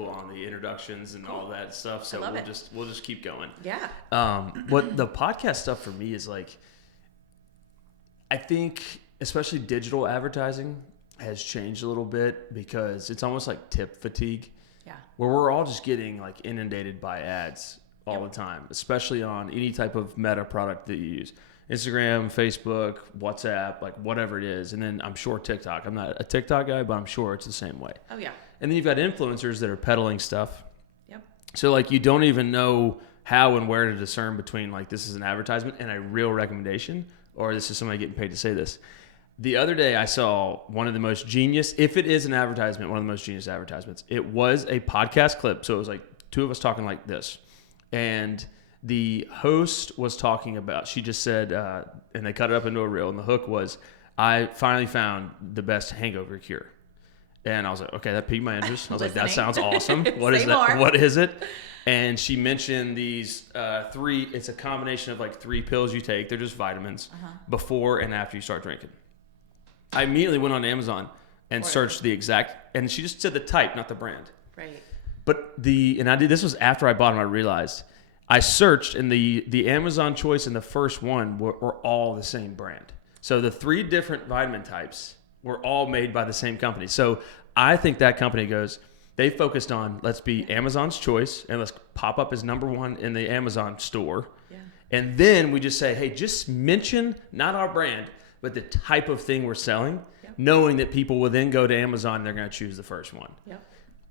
cool on the introductions and all that stuff. So we'll just keep going. Yeah. What the podcast stuff for me is like, I think especially digital advertising has changed a little bit because it's almost like tip fatigue. Yeah. Where we're all just getting like inundated by ads all the time, especially on any type of meta product that you use. Instagram, Facebook, WhatsApp, like whatever it is. And then I'm sure TikTok. I'm not a TikTok guy, but I'm sure it's the same way. Oh, yeah. And then you've got influencers that are peddling stuff. Yep. So like you don't even know how and where to discern between like this is an advertisement and a real recommendation or this is somebody getting paid to say this. The other day I saw one of the most genius, if it is an advertisement, one of the most genius advertisements. It was a podcast clip. So it was like two of us talking like this. And the host was talking about, she just said, and they cut it up into a reel. And the hook was, I finally found the best hangover cure. And I was like, okay, that piqued my interest. I was like, that sounds awesome. What is that? What is it? And she mentioned these three, it's a combination of like 3 pills you take. They're just vitamins before and after you start drinking. I immediately went on Amazon and searched the exact, and she just said the type, not the brand. Right. But this was after I bought them, I realized. I searched, and the Amazon choice and the first one were all the same brand. So the 3 different vitamin types were all made by the same company. So I think that company they focused on, let's be Amazon's choice, and let's pop up as number 1 in the Amazon store. Yeah. And then we just say, hey, just mention, not our brand, but the type of thing we're selling, knowing that people will then go to Amazon and they're going to choose the first one. Yep.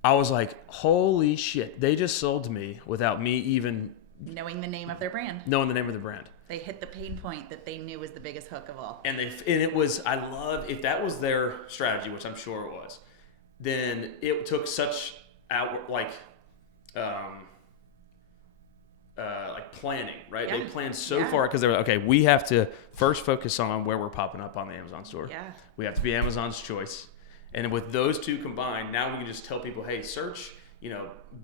I was like, holy shit, they just sold to me without me even knowing the name of their brand. Knowing the name of the brand. They hit the pain point that they knew was the biggest hook of all. And it was, I love, if that was their strategy, which I'm sure it was, then it took such like planning, right? Yeah. They planned so far because they were like, okay, we have to first focus on where we're popping up on the Amazon store. Yeah. We have to be Amazon's choice. And with those two combined, now we can just tell people, hey, search,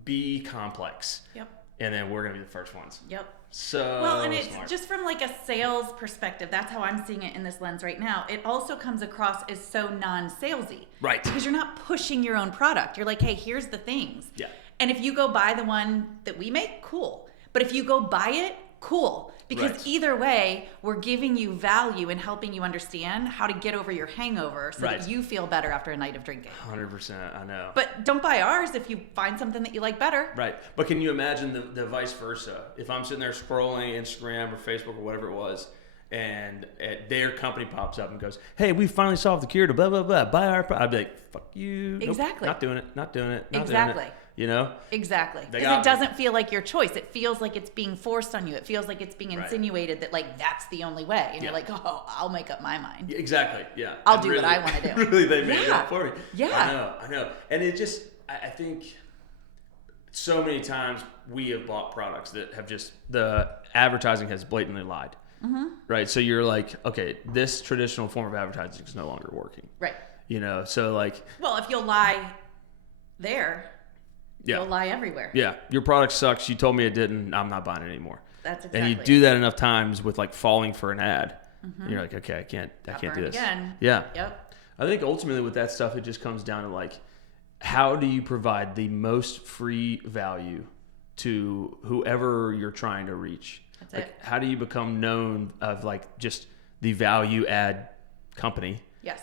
B complex. Yep. And then we're going to be the first ones. Yep. So well, and it's smart. Just from like a sales perspective, that's how I'm seeing it in this lens right now. It also comes across as so non-salesy. Right. Because you're not pushing your own product. You're like, hey, here's the things. Yeah. And if you go buy the one that we make, cool. But if you go buy it, cool. Because either way, we're giving you value and helping you understand how to get over your hangover so that you feel better after a night of drinking. 100%, I know. But don't buy ours if you find something that you like better. Right. But can you imagine the vice versa? If I'm sitting there scrolling Instagram or Facebook or whatever it was, and their company pops up and goes, hey, we finally solved the cure to blah, blah, blah. Buy our product. I'd be like, fuck you. Exactly. Nope, not doing it. Not doing it. Exactly. Exactly. Because it doesn't feel like your choice. It feels like it's being forced on you. It feels like it's being insinuated that like that's the only way. And you're like, oh, I'll make up my mind. Exactly. Yeah. I'll do what I want to do. Really, they made it up for me. Yeah. I know. And it just, I think so many times we have bought products that have just, the advertising has blatantly lied. Mm-hmm. Right. So you're like, okay, this traditional form of advertising is no longer working. Right. So like. Well, if you'll lie there. Yeah. You'll lie everywhere. Yeah. Your product sucks. You told me it didn't. I'm not buying it anymore. That's exactly. And you do that enough times with like falling for an ad. Mm-hmm. And you're like, okay, I can't do this. Again. Yeah. Yep. I think ultimately with that stuff, it just comes down to like, how do you provide the most free value to whoever you're trying to reach? That's like, it. How do you become known of like just the value add company? Yes.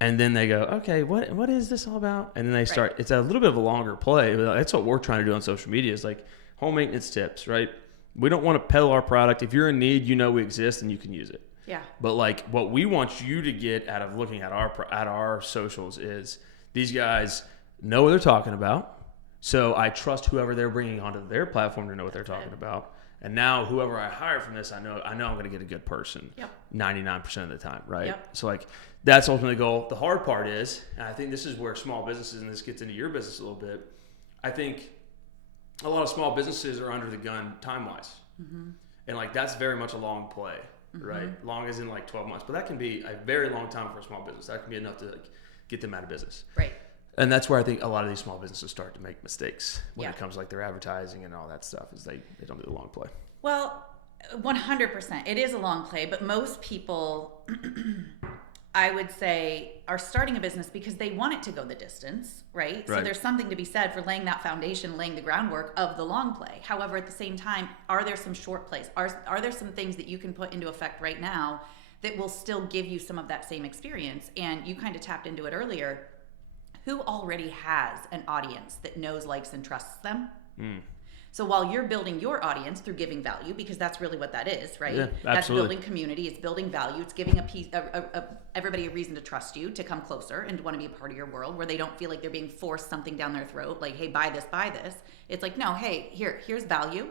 And then they go, okay, what is this all about? And then they start, it's a little bit of a longer play. That's what we're trying to do on social media is like home maintenance tips, right? We don't want to peddle our product. If you're in need, we exist and you can use it. Yeah. But like what we want you to get out of looking at our socials is these guys know what they're talking about. So I trust whoever they're bringing onto their platform to know what they're talking about. And now whoever I hire from this, I know I'm going to get a good person 99% of the time, right? Yep. So like that's ultimately the goal. The hard part is, and I think this is where small businesses, and this gets into your business a little bit, I think a lot of small businesses are under the gun time-wise. Mm-hmm. And like that's very much a long play, right? Long as in like 12 months. But that can be a very long time for a small business. That can be enough to like, get them out of business. Right. And that's where I think a lot of these small businesses start to make mistakes when it comes to like their advertising and all that stuff is they don't do the long play. Well, 100%. It is a long play, but most people I would say, are starting a business because they want it to go the distance, right? So there's something to be said for laying that foundation, laying the groundwork of the long play. However, at the same time, are there some short plays? Are there some things that you can put into effect right now that will still give you some of that same experience? And you kind of tapped into it earlier. Who already has an audience that knows, likes, and trusts them? So while you're building your audience through giving value, because that's really what that is, right? Yeah, that's absolutely. building community. It's building value. It's giving everybody a reason to trust you, to come closer, and to want to be a part of your world, where they don't feel like they're being forced something down their throat, like, hey, buy this, buy this. It's like, no, hey, here's value.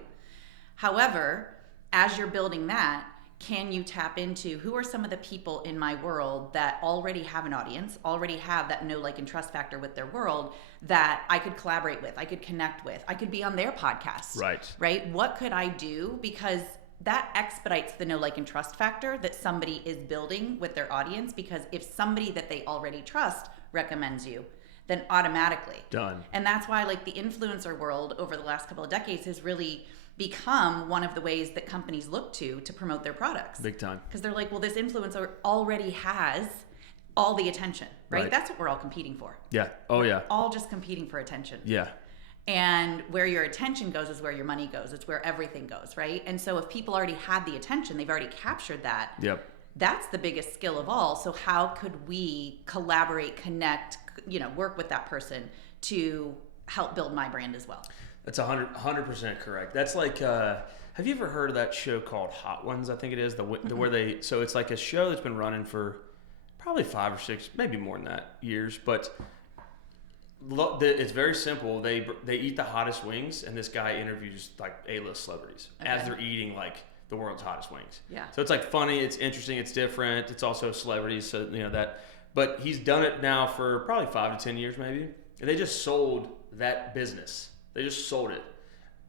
However, as you're building that, can you tap into who are some of the people in my world that already have an audience, already have that know, like, and trust factor with their world that I could collaborate with, I could connect with, I could be on their podcast. Right? What could I do? Because that expedites the know, like, and trust factor that somebody is building with their audience. Because if somebody that they already trust recommends you, then automatically done. And that's why, like, the influencer world over the last couple of decades has really become one of the ways that companies look to promote their products. Big time. Because they're like, well, this influencer already has all the attention, right? That's what we're all competing for. Yeah. Oh, yeah. We're all just competing for attention. Yeah. And where your attention goes is where your money goes. It's where everything goes, right? And so if people already had the attention, they've already captured that. Yep. That's the biggest skill of all. So how could we collaborate, connect, work with that person to help build my brand as well? That's 100% correct. That's like, have you ever heard of that show called Hot Ones? I think it is where so it's like a show that's been running for probably 5 or 6, maybe more than that years. But it's very simple. They eat the hottest wings, and this guy interviews like A-list celebrities as they're eating like the world's hottest wings. Yeah. So it's like funny, it's interesting, it's different. It's also celebrities, so that. But he's done it now for probably 5 to 10 years, maybe. And they just sold that business. They just sold it.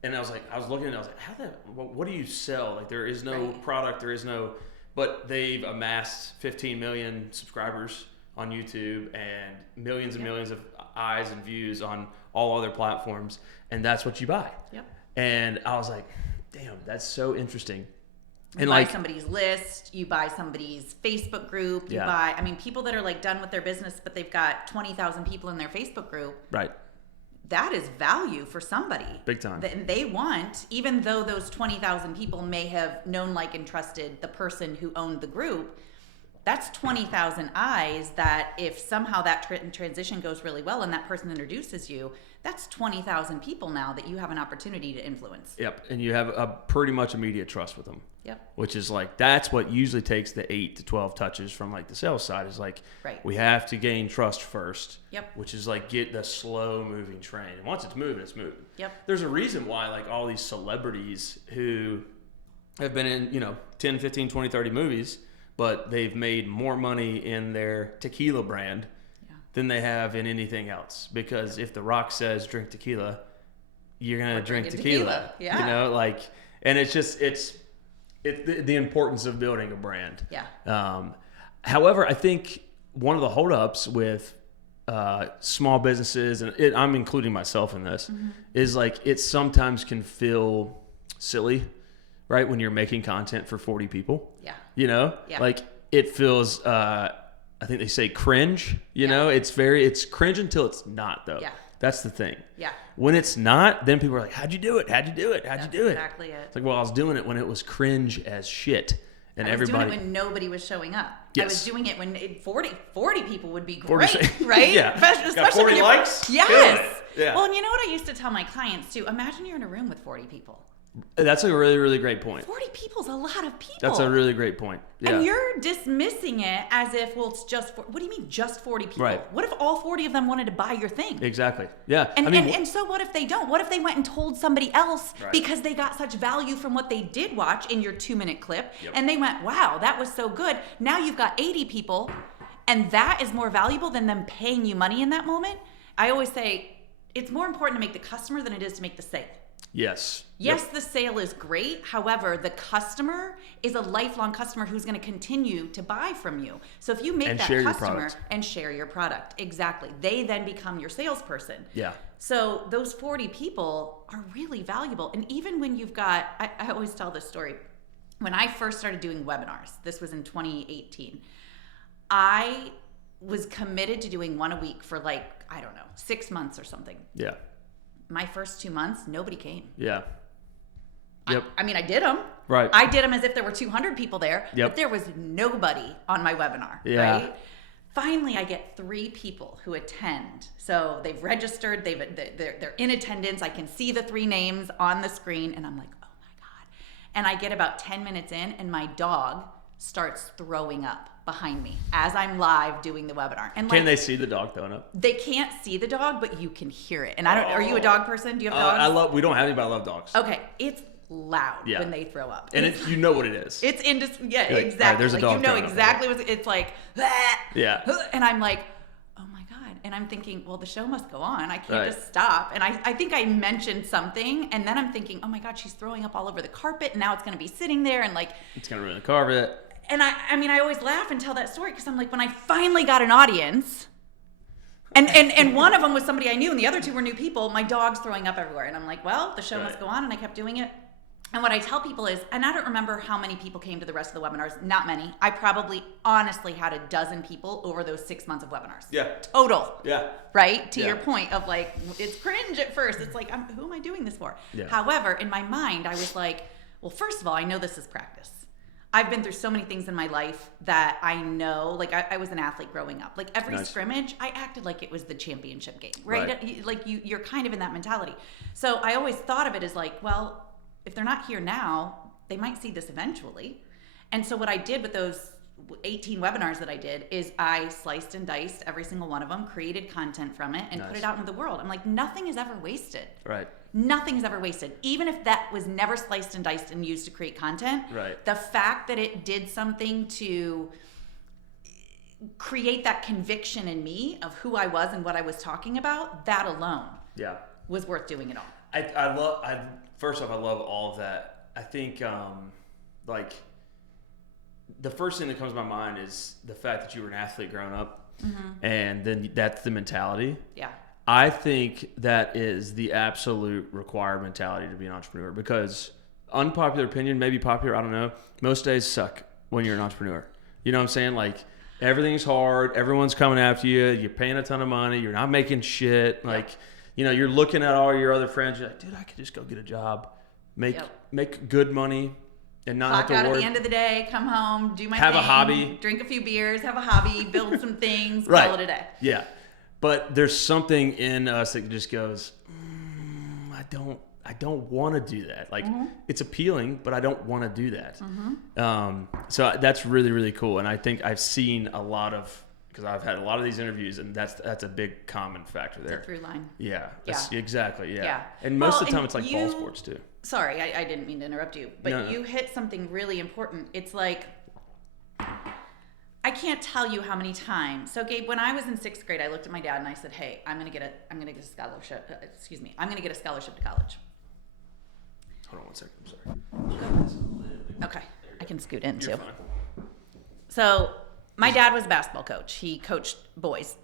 And I was looking at it, I was like, what do you sell? Like, there is no product, there is no, but they've amassed 15 million subscribers on YouTube and millions and millions of eyes and views on all other platforms. And that's what you buy. Yep. And I was like, damn, that's so interesting. You buy somebody's list, you buy somebody's Facebook group, you buy, people that are like done with their business, but they've got 20,000 people in their Facebook group. Right. That is value for somebody. Big time. And they want, even though those 20,000 people may have known, like, and trusted the person who owned the group, that's 20,000 eyes that if somehow that transition goes really well and that person introduces you, that's 20,000 people now that you have an opportunity to influence. Yep. And you have a pretty much immediate trust with them. Yep. Which is like, that's what usually takes the 8 to 12 touches from like the sales side is like, we have to gain trust first. Yep. Which is like, get the slow moving train. And once it's moving, it's moving. Yep. There's a reason why like all these celebrities who have been in, 10, 15, 20, 30 movies, but they've made more money in their tequila brand than they have in anything else. Because if The Rock says drink tequila, you're going to drink tequila. Yeah. And it's just, it's the importance of building a brand. Yeah. However, I think one of the holdups with small businesses, and I'm including myself in this, is like it sometimes can feel silly, right? When you're making content for 40 people. Yeah. Yeah. Like it feels, I think they say cringe, know, it's cringe until it's not though. Yeah. That's the thing. Yeah. When it's not, then people are like, how'd you do it? How'd you do it? How'd you do it? Exactly it. It's like, well, I was doing it when it was cringe as shit. And I was doing it when nobody was showing up. Yes. I was doing it when 40 people would be great, right? Yeah. Especially got 40 likes? Yes. Yeah. Well, and you know what I used to tell my clients too? Imagine you're in a room with 40 people. That's a really, really great point. 40 people's a lot of people. That's a really great point. Yeah. And you're dismissing it as if, well, it's just, what do you mean just 40 people? Right. What if all 40 of them wanted to buy your thing? Exactly. Yeah. And so what if they don't? What if they went and told somebody else because they got such value from what they did watch in your 2-minute clip and they went, wow, that was so good. Now you've got 80 people and that is more valuable than them paying you money in that moment. I always say it's more important to make the customer than it is to make the sale. Yes. Yes, the sale is great. However, the customer is a lifelong customer who's going to continue to buy from you. So if you make that customer and share your product, exactly, they then become your salesperson. Yeah. So those 40 people are really valuable. And even when you've got, I always tell this story. When I first started doing webinars, this was in 2018, I was committed to doing one a week for like, I don't know, 6 months or something. Yeah. My first 2 months, nobody came. Yeah. Yep. I mean, I did them. Right. I did them as if there were 200 people there, yep. but there was nobody on my webinar, yeah. right? Finally, I get 3 people who attend. So they've registered, they're in attendance. I can see the 3 names on the screen, and I'm like, oh my God. And I get about 10 minutes in, and my dog starts throwing up behind me as I'm live doing the webinar. And can they see the dog throwing up? They can't see the dog, but you can hear it. And I don't. Are you a dog person? Do you have dogs? We don't have anybody. I love dogs. Okay, it's loud when they throw up, and you know what it is. It's like, exactly. Right, there's a dog. You know exactly what it's like. Yeah. And I'm like, oh my God. And I'm thinking, well, the show must go on. I can't just stop. And I think I mentioned something, and then I'm thinking, oh my God, she's throwing up all over the carpet, and now it's going to be sitting there, and like it's going to ruin the carpet. And I mean, I always laugh and tell that story because I'm like, when I finally got an audience, and one of them was somebody I knew, and the other 2 were new people, my dog's throwing up everywhere. And I'm like, well, the show must go on, and I kept doing it. And what I tell people is, and I don't remember how many people came to the rest of the webinars, not many. I probably honestly had a dozen people over those 6 months of webinars. Yeah. Total. Yeah. Right? To your point of like, it's cringe at first. It's like, who am I doing this for? Yeah. However, in my mind, I was like, well, first of all, I know this is practice. I've been through so many things in my life that I know, like I was an athlete growing up. Like every scrimmage, I acted like it was the championship game, right? Like you're kind of in that mentality. So I always thought of it as like, well, if they're not here now, they might see this eventually. And so what I did with those 18 webinars that I did is I sliced and diced every single one of them, created content from it, and put it out into the world. I'm like, nothing is ever wasted. Right. Nothing is ever wasted. Even if that was never sliced and diced and used to create content, the fact that it did something to create that conviction in me of who I was and what I was talking about, that alone was worth doing it all. First off, I love all of that. I think like the first thing that comes to my mind is the fact that you were an athlete growing up, and then that's the mentality. Yeah. I think that is the absolute required mentality to be an entrepreneur, because unpopular opinion, maybe popular, I don't know, most days suck when you're an entrepreneur. You know what I'm saying? Like everything's hard, everyone's coming after you, you're paying a ton of money, you're not making shit. Like, you know, you're looking at all your other friends, you're like, dude, I could just go get a job, make good money, and not have to worry. At the end of the day, come home, do my have thing, a hobby, drink a few beers, have a hobby, build some things, call it a day. Yeah. But there's something in us that just goes, I don't want to do that. Like it's appealing, but I don't want to do that. So that's really, really cool. And I think I've seen a lot of, because I've had a lot of these interviews, and that's a big common factor there. It's a through line. Yeah. Exactly. Yeah. Yeah. And most of the time it's like ball sports too. Sorry, I didn't mean to interrupt you, but you hit something really important. It's like, I can't tell you how many times. So Gabe, when I was in 6th grade, I looked at my dad and I said, "Hey, I'm gonna get a scholarship. I'm gonna get a scholarship to college." Hold on 1 second. I'm sorry. Okay, I can scoot in You're too. Fine. So my dad was a basketball coach. He coached boys,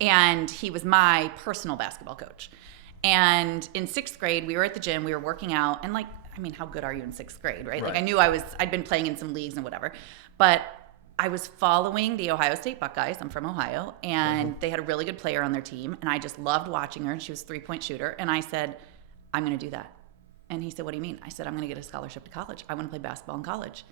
and he was my personal basketball coach. And in 6th grade, we were at the gym. We were working out, and like, I mean, how good are you in 6th grade, right? Like I knew I'd been playing in some leagues and whatever, but I was following the Ohio State Buckeyes. I'm from Ohio, and they had a really good player on their team, and I just loved watching her, and she was a 3-point shooter, and I said, I'm going to do that. And he said, what do you mean? I said, I'm going to get a scholarship to college. I want to play basketball in college.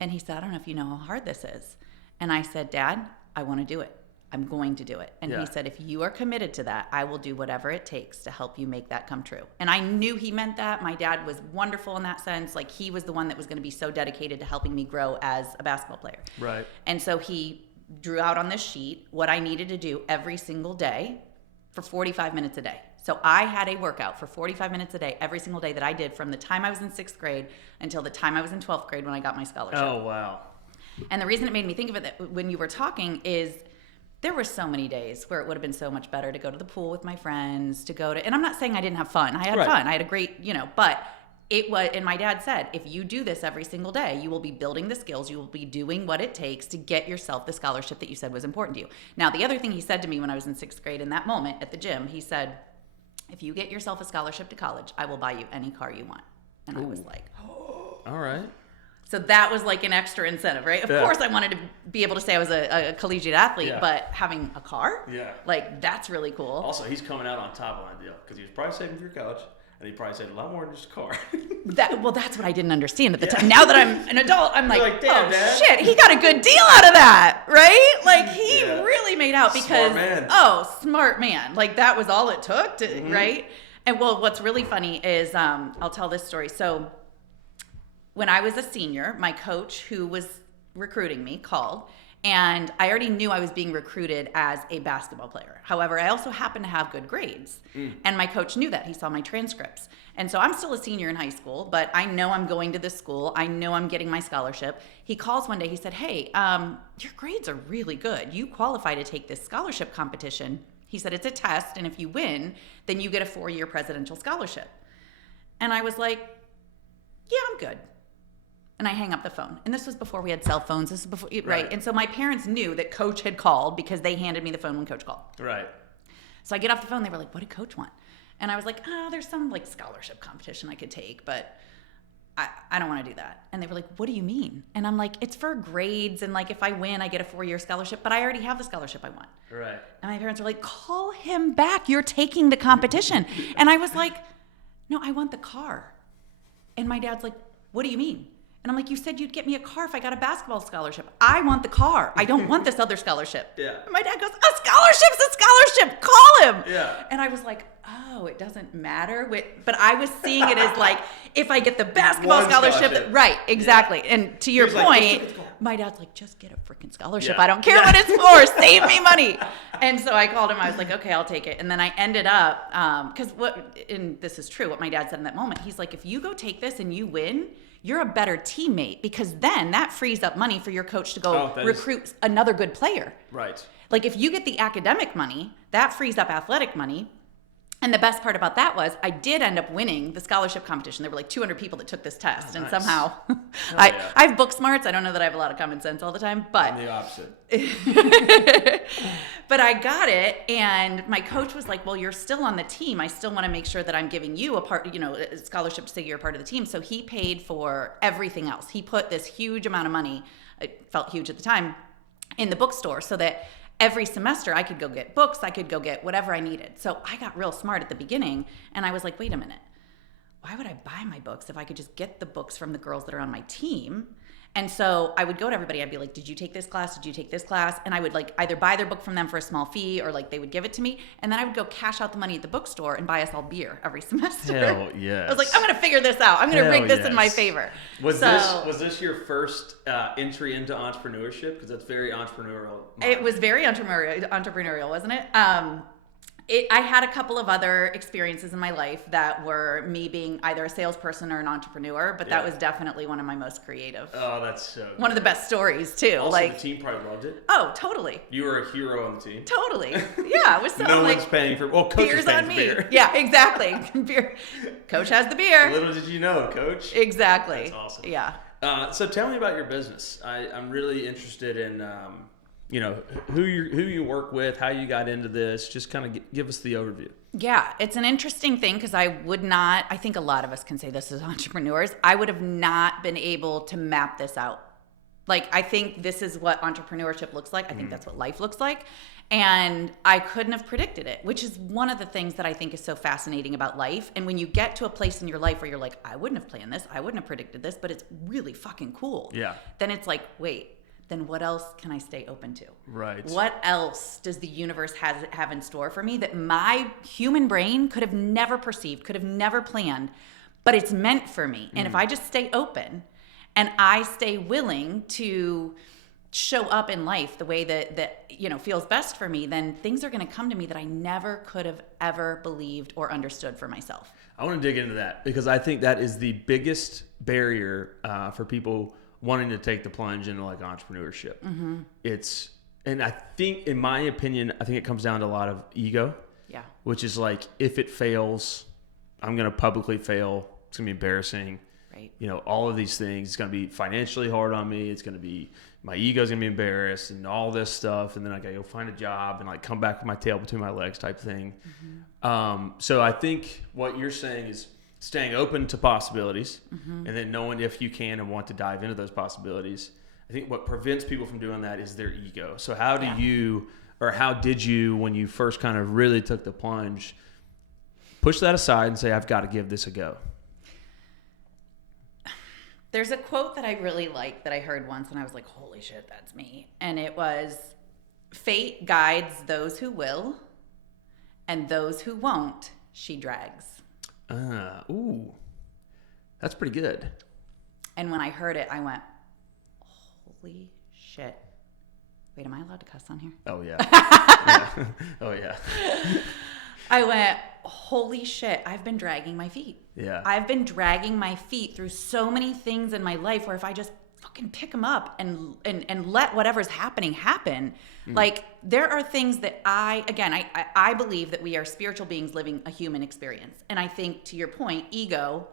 And he said, I don't know if you know how hard this is. And I said, Dad, I want to do it. I'm going to do it. And he said, if you are committed to that, I will do whatever it takes to help you make that come true. And I knew he meant that. My dad was wonderful in that sense. Like he was the one that was going to be so dedicated to helping me grow as a basketball player. Right. And so he drew out on this sheet what I needed to do every single day for 45 minutes a day. So I had a workout for 45 minutes a day every single day that I did from the time I was in 6th grade until the time I was in 12th grade when I got my scholarship. Oh, wow. And the reason it made me think of it that when you were talking is there were so many days where it would have been so much better to go to the pool with my friends, to go to, and I'm not saying I didn't have fun. I had fun. I had a great, but it was, and my dad said, if you do this every single day, you will be building the skills, you will be doing what it takes to get yourself the scholarship that you said was important to you. Now, the other thing he said to me when I was in 6th grade in that moment at the gym, he said, if you get yourself a scholarship to college, I will buy you any car you want. And I was like, all right. So that was like an extra incentive, right? Of course, I wanted to be able to say I was a collegiate athlete, but having a car, like that's really cool. Also, he's coming out on top of that deal because he was probably saving for your couch, and he probably saved a lot more than just a car. That's what I didn't understand at the time. Now that I'm an adult, I'm like damn, Dad. Shit, he got a good deal out of that, right? Like he really made out because smart man. Like that was all it took, to, right? And well, what's really funny is I'll tell this story. So when I was a senior, my coach who was recruiting me called, and I already knew I was being recruited as a basketball player. However, I also happened to have good grades, and my coach knew that. He saw my transcripts. And so I'm still a senior in high school, but I know I'm going to this school. I know I'm getting my scholarship. He calls one day. He said, hey, your grades are really good. You qualify to take this scholarship competition. He said, it's a test, and if you win, then you get a 4-year presidential scholarship. And I was like, yeah, I'm good. And I hang up the phone. And this was before we had cell phones. This is before, right? And so my parents knew that Coach had called because they handed me the phone when Coach called. Right. So I get off the phone. They were like, what did Coach want? And I was like, there's some like scholarship competition I could take, but I don't want to do that. And they were like, what do you mean? And I'm like, it's for grades. And like, if I win, I get a 4-year scholarship, but I already have the scholarship I want. Right. And my parents were like, call him back. You're taking the competition. And I was like, no, I want the car. And my dad's like, what do you mean? And I'm like, you said you'd get me a car if I got a basketball scholarship. I want the car. I don't want this other scholarship. And my dad goes, a scholarship's a scholarship. Call him. Yeah. And I was like, oh, it doesn't matter. But I was seeing it as like, if I get the basketball scholarship. Right, exactly. Yeah. And to your point, my dad's like, just get a freaking scholarship. I don't care what it's for. Save me money. And so I called him. I was like, okay, I'll take it. And then I ended up, and this is true, what my dad said in that moment. He's like, if you go take this and you win, you're a better teammate because then that frees up money for your coach to go recruit another good player. Right. Like if you get the academic money, that frees up athletic money. And the best part about that was I did end up winning the scholarship competition. There were like 200 people that took this test. And somehow I have book smarts. I don't know that I have a lot of common sense all the time, but I'm the opposite. But I got it. And my coach was like, well, you're still on the team. I still want to make sure that I'm giving you a scholarship to say you're a part of the team. So he paid for everything else. He put this huge amount of money, it felt huge at the time, in the bookstore so that every semester I could go get books, I could go get whatever I needed. So I got real smart at the beginning and I was like, wait a minute, why would I buy my books if I could just get the books from the girls that are on my team? And so I would go to everybody, I'd be like, did you take this class? Did you take this class? And I would like either buy their book from them for a small fee or like they would give it to me. And then I would go cash out the money at the bookstore and buy us all beer every semester. Hell yes. I was like, I'm going to figure this out. I'm going to rig this in my favor. Was this your first entry into entrepreneurship? Because that's very entrepreneurial. It was very entrepreneurial, wasn't it? I had a couple of other experiences in my life that were me being either a salesperson or an entrepreneur, but that was definitely one of my most creative. Oh, that's so good. One of the best stories, too. Also, the team probably loved it. Oh, totally. You were a hero on the team. Totally. Yeah, it was so no one's paying for coach beer's is paying on for me. beer. Yeah, exactly. Beer. Coach has the beer. Little did you know, Coach. Exactly. That's awesome. Yeah. So tell me about your business. I'm really interested in who you work with, how you got into this. Just kind of give us the overview. Yeah, it's an interesting thing because I think a lot of us can say this as entrepreneurs, I would have not been able to map this out. Like, I think this is what entrepreneurship looks like. I think that's what life looks like. And I couldn't have predicted it, which is one of the things that I think is so fascinating about life. And when you get to a place in your life where you're like, I wouldn't have planned this, I wouldn't have predicted this, but it's really fucking cool. Yeah. Then it's like, wait, then what else can I stay open to? Right. What else does the universe have in store for me that my human brain could have never perceived, could have never planned, but it's meant for me? And if I just stay open and I stay willing to show up in life the way that feels best for me, then things are going to come to me that I never could have ever believed or understood for myself. I want to dig into that because I think that is the biggest barrier for people wanting to take the plunge into like entrepreneurship. And I think, in my opinion, I think it comes down to a lot of ego. Yeah. Which is like, if it fails, I'm going to publicly fail. It's going to be embarrassing. Right. All of these things. It's going to be financially hard on me. It's going to be, my ego's going to be embarrassed and all this stuff. And then I got to go find a job and like come back with my tail between my legs type thing. So I think what you're saying is staying open to possibilities, and then knowing if you can and want to dive into those possibilities. I think what prevents people from doing that is their ego. So how do you, or how did you, when you first kind of really took the plunge, push that aside and say, I've got to give this a go? There's a quote that I really like that I heard once and I was like, holy shit, that's me. And it was, fate guides those who will, and those who won't, she drags. Ooh, that's pretty good. And when I heard it, I went, holy shit. Wait, am I allowed to cuss on here? Oh, yeah. Yeah. Oh, yeah. I went, holy shit, I've been dragging my feet. Yeah. I've been dragging my feet through so many things in my life where if I just fucking pick them up and let whatever's happening happen. Like, there are things that I believe that we are spiritual beings living a human experience. And I think, to your point, ego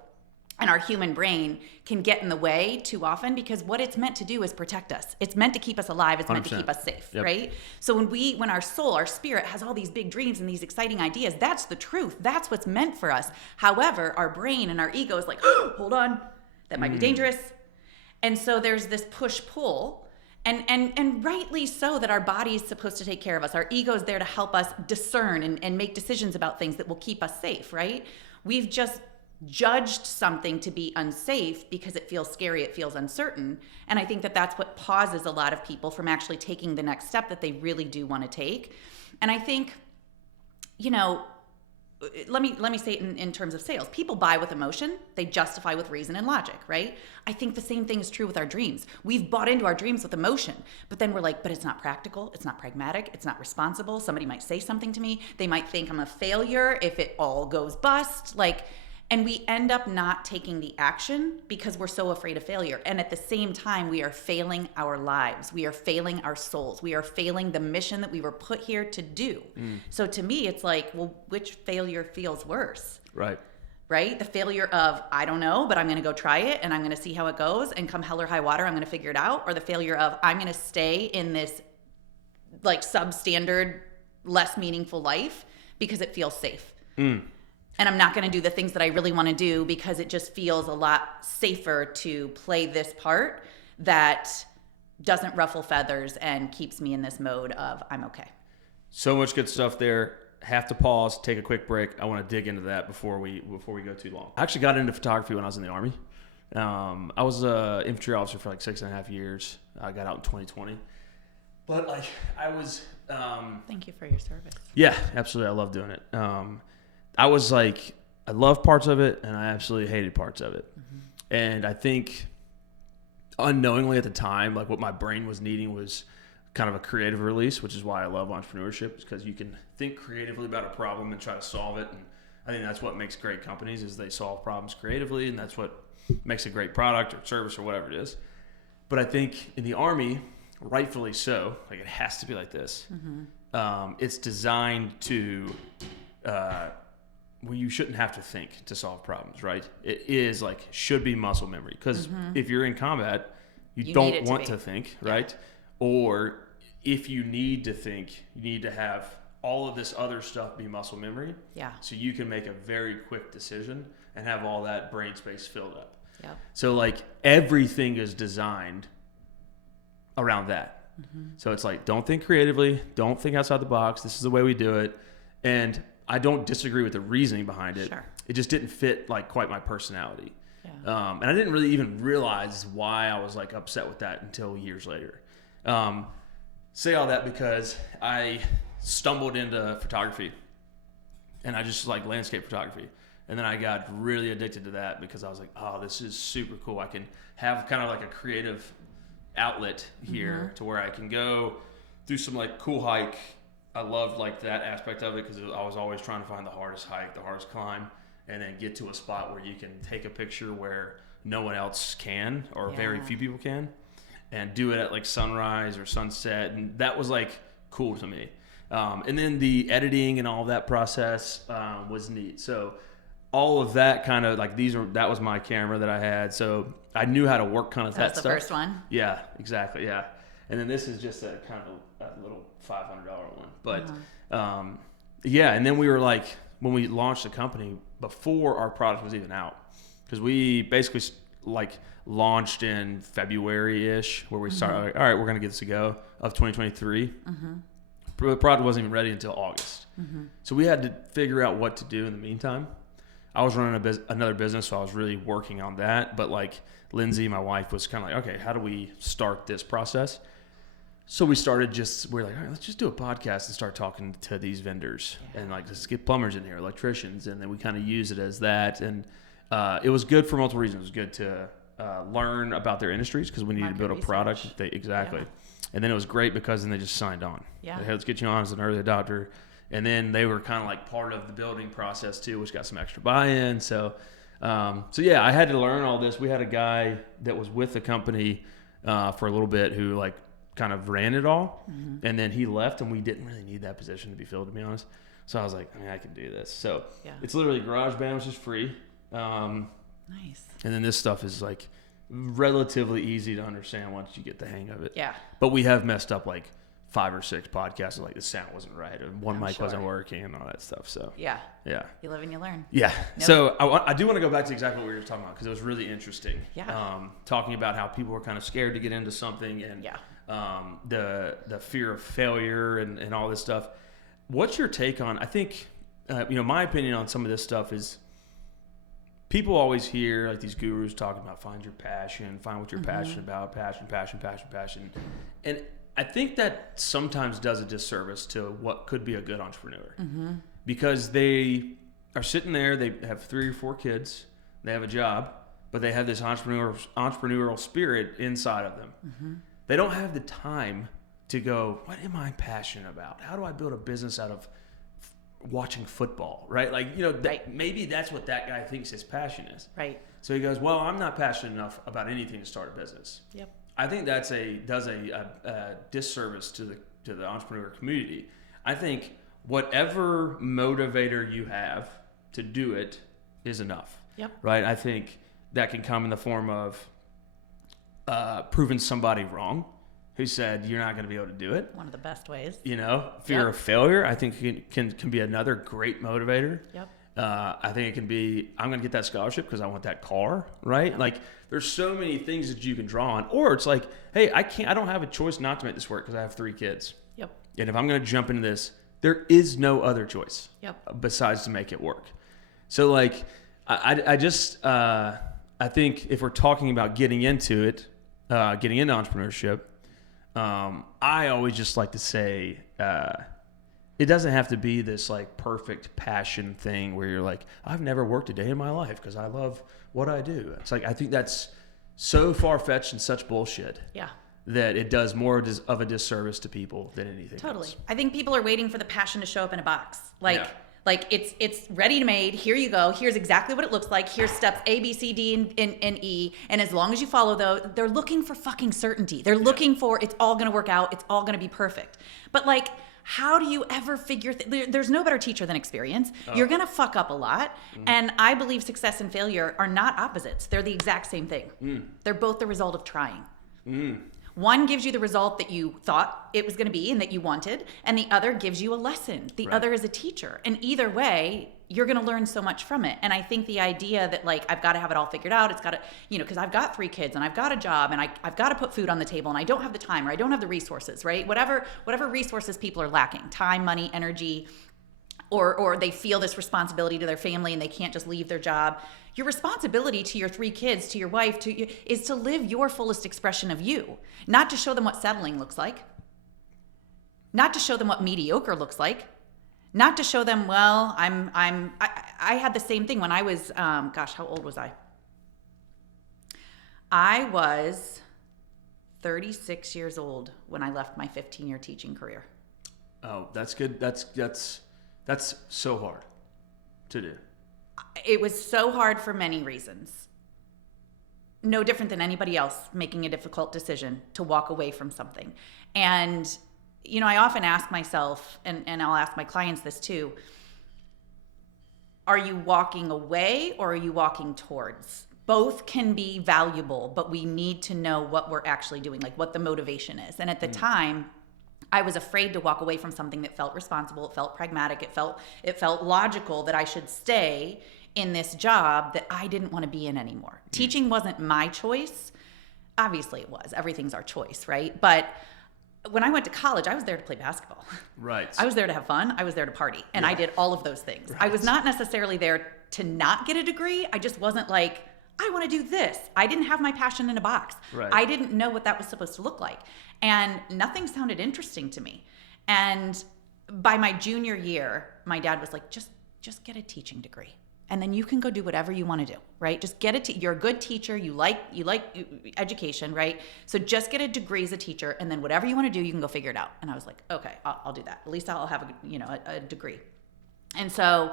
and our human brain can get in the way too often because what it's meant to do is protect us. It's meant to keep us alive. It's meant to keep us safe, right? So when our soul, our spirit has all these big dreams and these exciting ideas, that's the truth. That's what's meant for us. However, our brain and our ego is like, oh, hold on, that might be dangerous. And so there's this push-pull. And rightly so, that our body is supposed to take care of us. Our ego is there to help us discern and make decisions about things that will keep us safe, right? We've just judged something to be unsafe because it feels scary, it feels uncertain. And I think that that's what pauses a lot of people from actually taking the next step that they really do want to take. And I think, let me say it in terms of sales. People buy with emotion. They justify with reason and logic, right? I think the same thing is true with our dreams. We've bought into our dreams with emotion, but then we're like, but it's not practical. It's not pragmatic. It's not responsible. Somebody might say something to me. They might think I'm a failure if it all goes bust. And we end up not taking the action because we're so afraid of failure. And at the same time, we are failing our lives. We are failing our souls. We are failing the mission that we were put here to do. So to me, it's like, well, which failure feels worse? Right. Right? The failure of, I don't know, but I'm going to go try it and I'm going to see how it goes. And come hell or high water, I'm going to figure it out. Or the failure of, I'm going to stay in this like substandard, less meaningful life because it feels safe. And I'm not going to do the things that I really want to do because it just feels a lot safer to play this part that doesn't ruffle feathers and keeps me in this mode of I'm okay. So much good stuff there. Have to pause, take a quick break. I want to dig into that before we go too long. I actually got into photography when I was in the Army. I was an infantry officer for like 6.5 years. I got out in 2020. But I was... Thank you for your service. Yeah, absolutely. I love doing it. I was like, I loved parts of it and I absolutely hated parts of it. And I think unknowingly at the time, like what my brain was needing was kind of a creative release, which is why I love entrepreneurship, is because you can think creatively about a problem and try to solve it. And I think that's what makes great companies is they solve problems creatively, and that's what makes a great product or service or whatever it is. But I think in the Army, rightfully so, like it has to be like this. It's designed to... well, you shouldn't have to think to solve problems, right? It is like should be muscle memory because if you're in combat, you don't want to think, right? Or if you need to think, you need to have all of this other stuff be muscle memory. Yeah. So you can make a very quick decision and have all that brain space filled up. Yeah. So like everything is designed around that. So it's like don't think creatively, don't think outside the box. This is the way we do it, and I don't disagree with the reasoning behind it. Sure. It just didn't fit like quite my personality. Yeah. And I didn't really even realize why I was like upset with that until years later. Say all that because I stumbled into photography and I just like landscape photography. And then I got really addicted to that because I was like, oh, this is super cool. I can have kind of like a creative outlet here to where I can go do some like cool hike. I loved like that aspect of it because I was always trying to find the hardest hike, the hardest climb, and then get to a spot where you can take a picture where no one else can or very few people can, and do it at like sunrise or sunset, and that was like cool to me. And then the editing and all that process was neat. So all of that kind of like that was my camera that I had, so I knew how to work kind of that stuff. That's the first one. Yeah, exactly. Yeah, and then this is just a kind of a little $500 one. But yeah, and then we were like, when we launched the company before our product was even out, because we basically like launched in February-ish, where we started like, all right, we're going to get this a go of 2023. The product wasn't even ready until August. So we had to figure out what to do in the meantime. I was running another business, so I was really working on that. But like Lindsay, my wife, was kind of like, okay, how do we start this process? So we started we're like, all right, let's just do a podcast and start talking to these vendors and like just get plumbers in here, electricians. And then we kind of use it as that. And it was good for multiple reasons. It was good to learn about their industries because we needed to build a product. Exactly. Yeah. And then it was great because then they just signed on. Yeah. Like, hey, let's get you on as an early adopter. And then they were kind of like part of the building process too, which got some extra buy-in. So yeah, I had to learn all this. We had a guy that was with the company for a little bit who like kind of ran it all. And then he left and we didn't really need that position to be filled, to be honest. So I was like, I mean, I can do this. So it's literally GarageBand, which is free. Nice. And then this stuff is like relatively easy to understand once you get the hang of it. Yeah. But we have messed up like 5 or 6 podcasts, like the sound wasn't right, or one mic wasn't working, and all that stuff. So yeah, you live and you learn. Yeah. Nope. So I do want to go back to exactly what we were talking about because it was really interesting. Yeah. Talking about how people were kind of scared to get into something, and the fear of failure and all this stuff. What's your take on? I think my opinion on some of this stuff is, people always hear like these gurus talking about find your passion, find what you're passionate about, passion. And I think that sometimes does a disservice to what could be a good entrepreneur because they are sitting there, they have 3 or 4 kids, they have a job, but they have this entrepreneurial spirit inside of them. They don't have the time to go, what am I passionate about? How do I build a business out of watching football, right? Like, maybe that's what that guy thinks his passion is. Right. So he goes, well, I'm not passionate enough about anything to start a business. Yep. I think does a disservice to the entrepreneur community. I think whatever motivator you have to do it is enough. Yep. Right? I think that can come in the form of proving somebody wrong who said you're not going to be able to do it. One of the best ways. Fear of failure, I think can be another great motivator. Yep. I think it can be, I'm going to get that scholarship because I want that car, right? Yep. Like, there's so many things that you can draw on. Or it's like, hey, I don't have a choice not to make this work because I have 3 kids. Yep. And if I'm going to jump into this, there is no other choice besides to make it work. So like, I think if we're talking about getting into it, getting into entrepreneurship, I always just like to say, it doesn't have to be this like perfect passion thing where you're like, I've never worked a day in my life because I love what I do. It's like, I think that's so far-fetched and such bullshit. Yeah. That it does more of a disservice to people than anything Totally. else. I think people are waiting for the passion to show up in a box. Like it's ready to made. Here you go. Here's exactly what it looks like. Here's steps A, B, C, D, and E. And as long as you follow those, they're looking for fucking certainty. They're looking for it's all going to work out. It's all going to be perfect. But like, how do you ever figure there's no better teacher than experience. You're going to fuck up a lot. And I believe success and failure are not opposites. They're the exact same thing. They're both the result of trying. One gives you the result that you thought it was going to be and that you wanted, and the other gives you a lesson. The other is a teacher. And either way, you're going to learn so much from it. And I think the idea that like, I've got to have it all figured out. It's got to, because I've got 3 kids and I've got a job and I've got to put food on the table and I don't have the time or I don't have the resources, right? Whatever resources people are lacking, time, money, energy, or they feel this responsibility to their family and they can't just leave their job. Your responsibility to your 3 kids, to your wife, is to live your fullest expression of you, not to show them what settling looks like, not to show them what mediocre looks like, not to show them, well, I had the same thing when I was, how old was I? I was 36 years old when I left my 15-year teaching career. Oh, that's good. That's so hard to do. It was so hard for many reasons. No different than anybody else making a difficult decision to walk away from something. And, I often ask myself, and I'll ask my clients this too, are you walking away or are you walking towards? Both can be valuable, but we need to know what we're actually doing, like what the motivation is. And at the time, I was afraid to walk away from something that felt responsible, it felt pragmatic, it felt logical that I should stay in this job that I didn't want to be in anymore. Teaching wasn't my choice. Obviously it was. Everything's our choice, right? But when I went to college, I was there to play basketball. Right. I was there to have fun. I was there to party. And I did all of those things. Right. I was not necessarily there to not get a degree. I just wasn't like, I want to do this. I didn't have my passion in a box. Right. I didn't know what that was supposed to look like. And nothing sounded interesting to me. And by my junior year, my dad was like, just get a teaching degree. And then you can go do whatever you want to do, right? Just get you're a good teacher. You like education, right? So just get a degree as a teacher, and then whatever you want to do, you can go figure it out. And I was like, okay, I'll do that. At least I'll have a degree. And so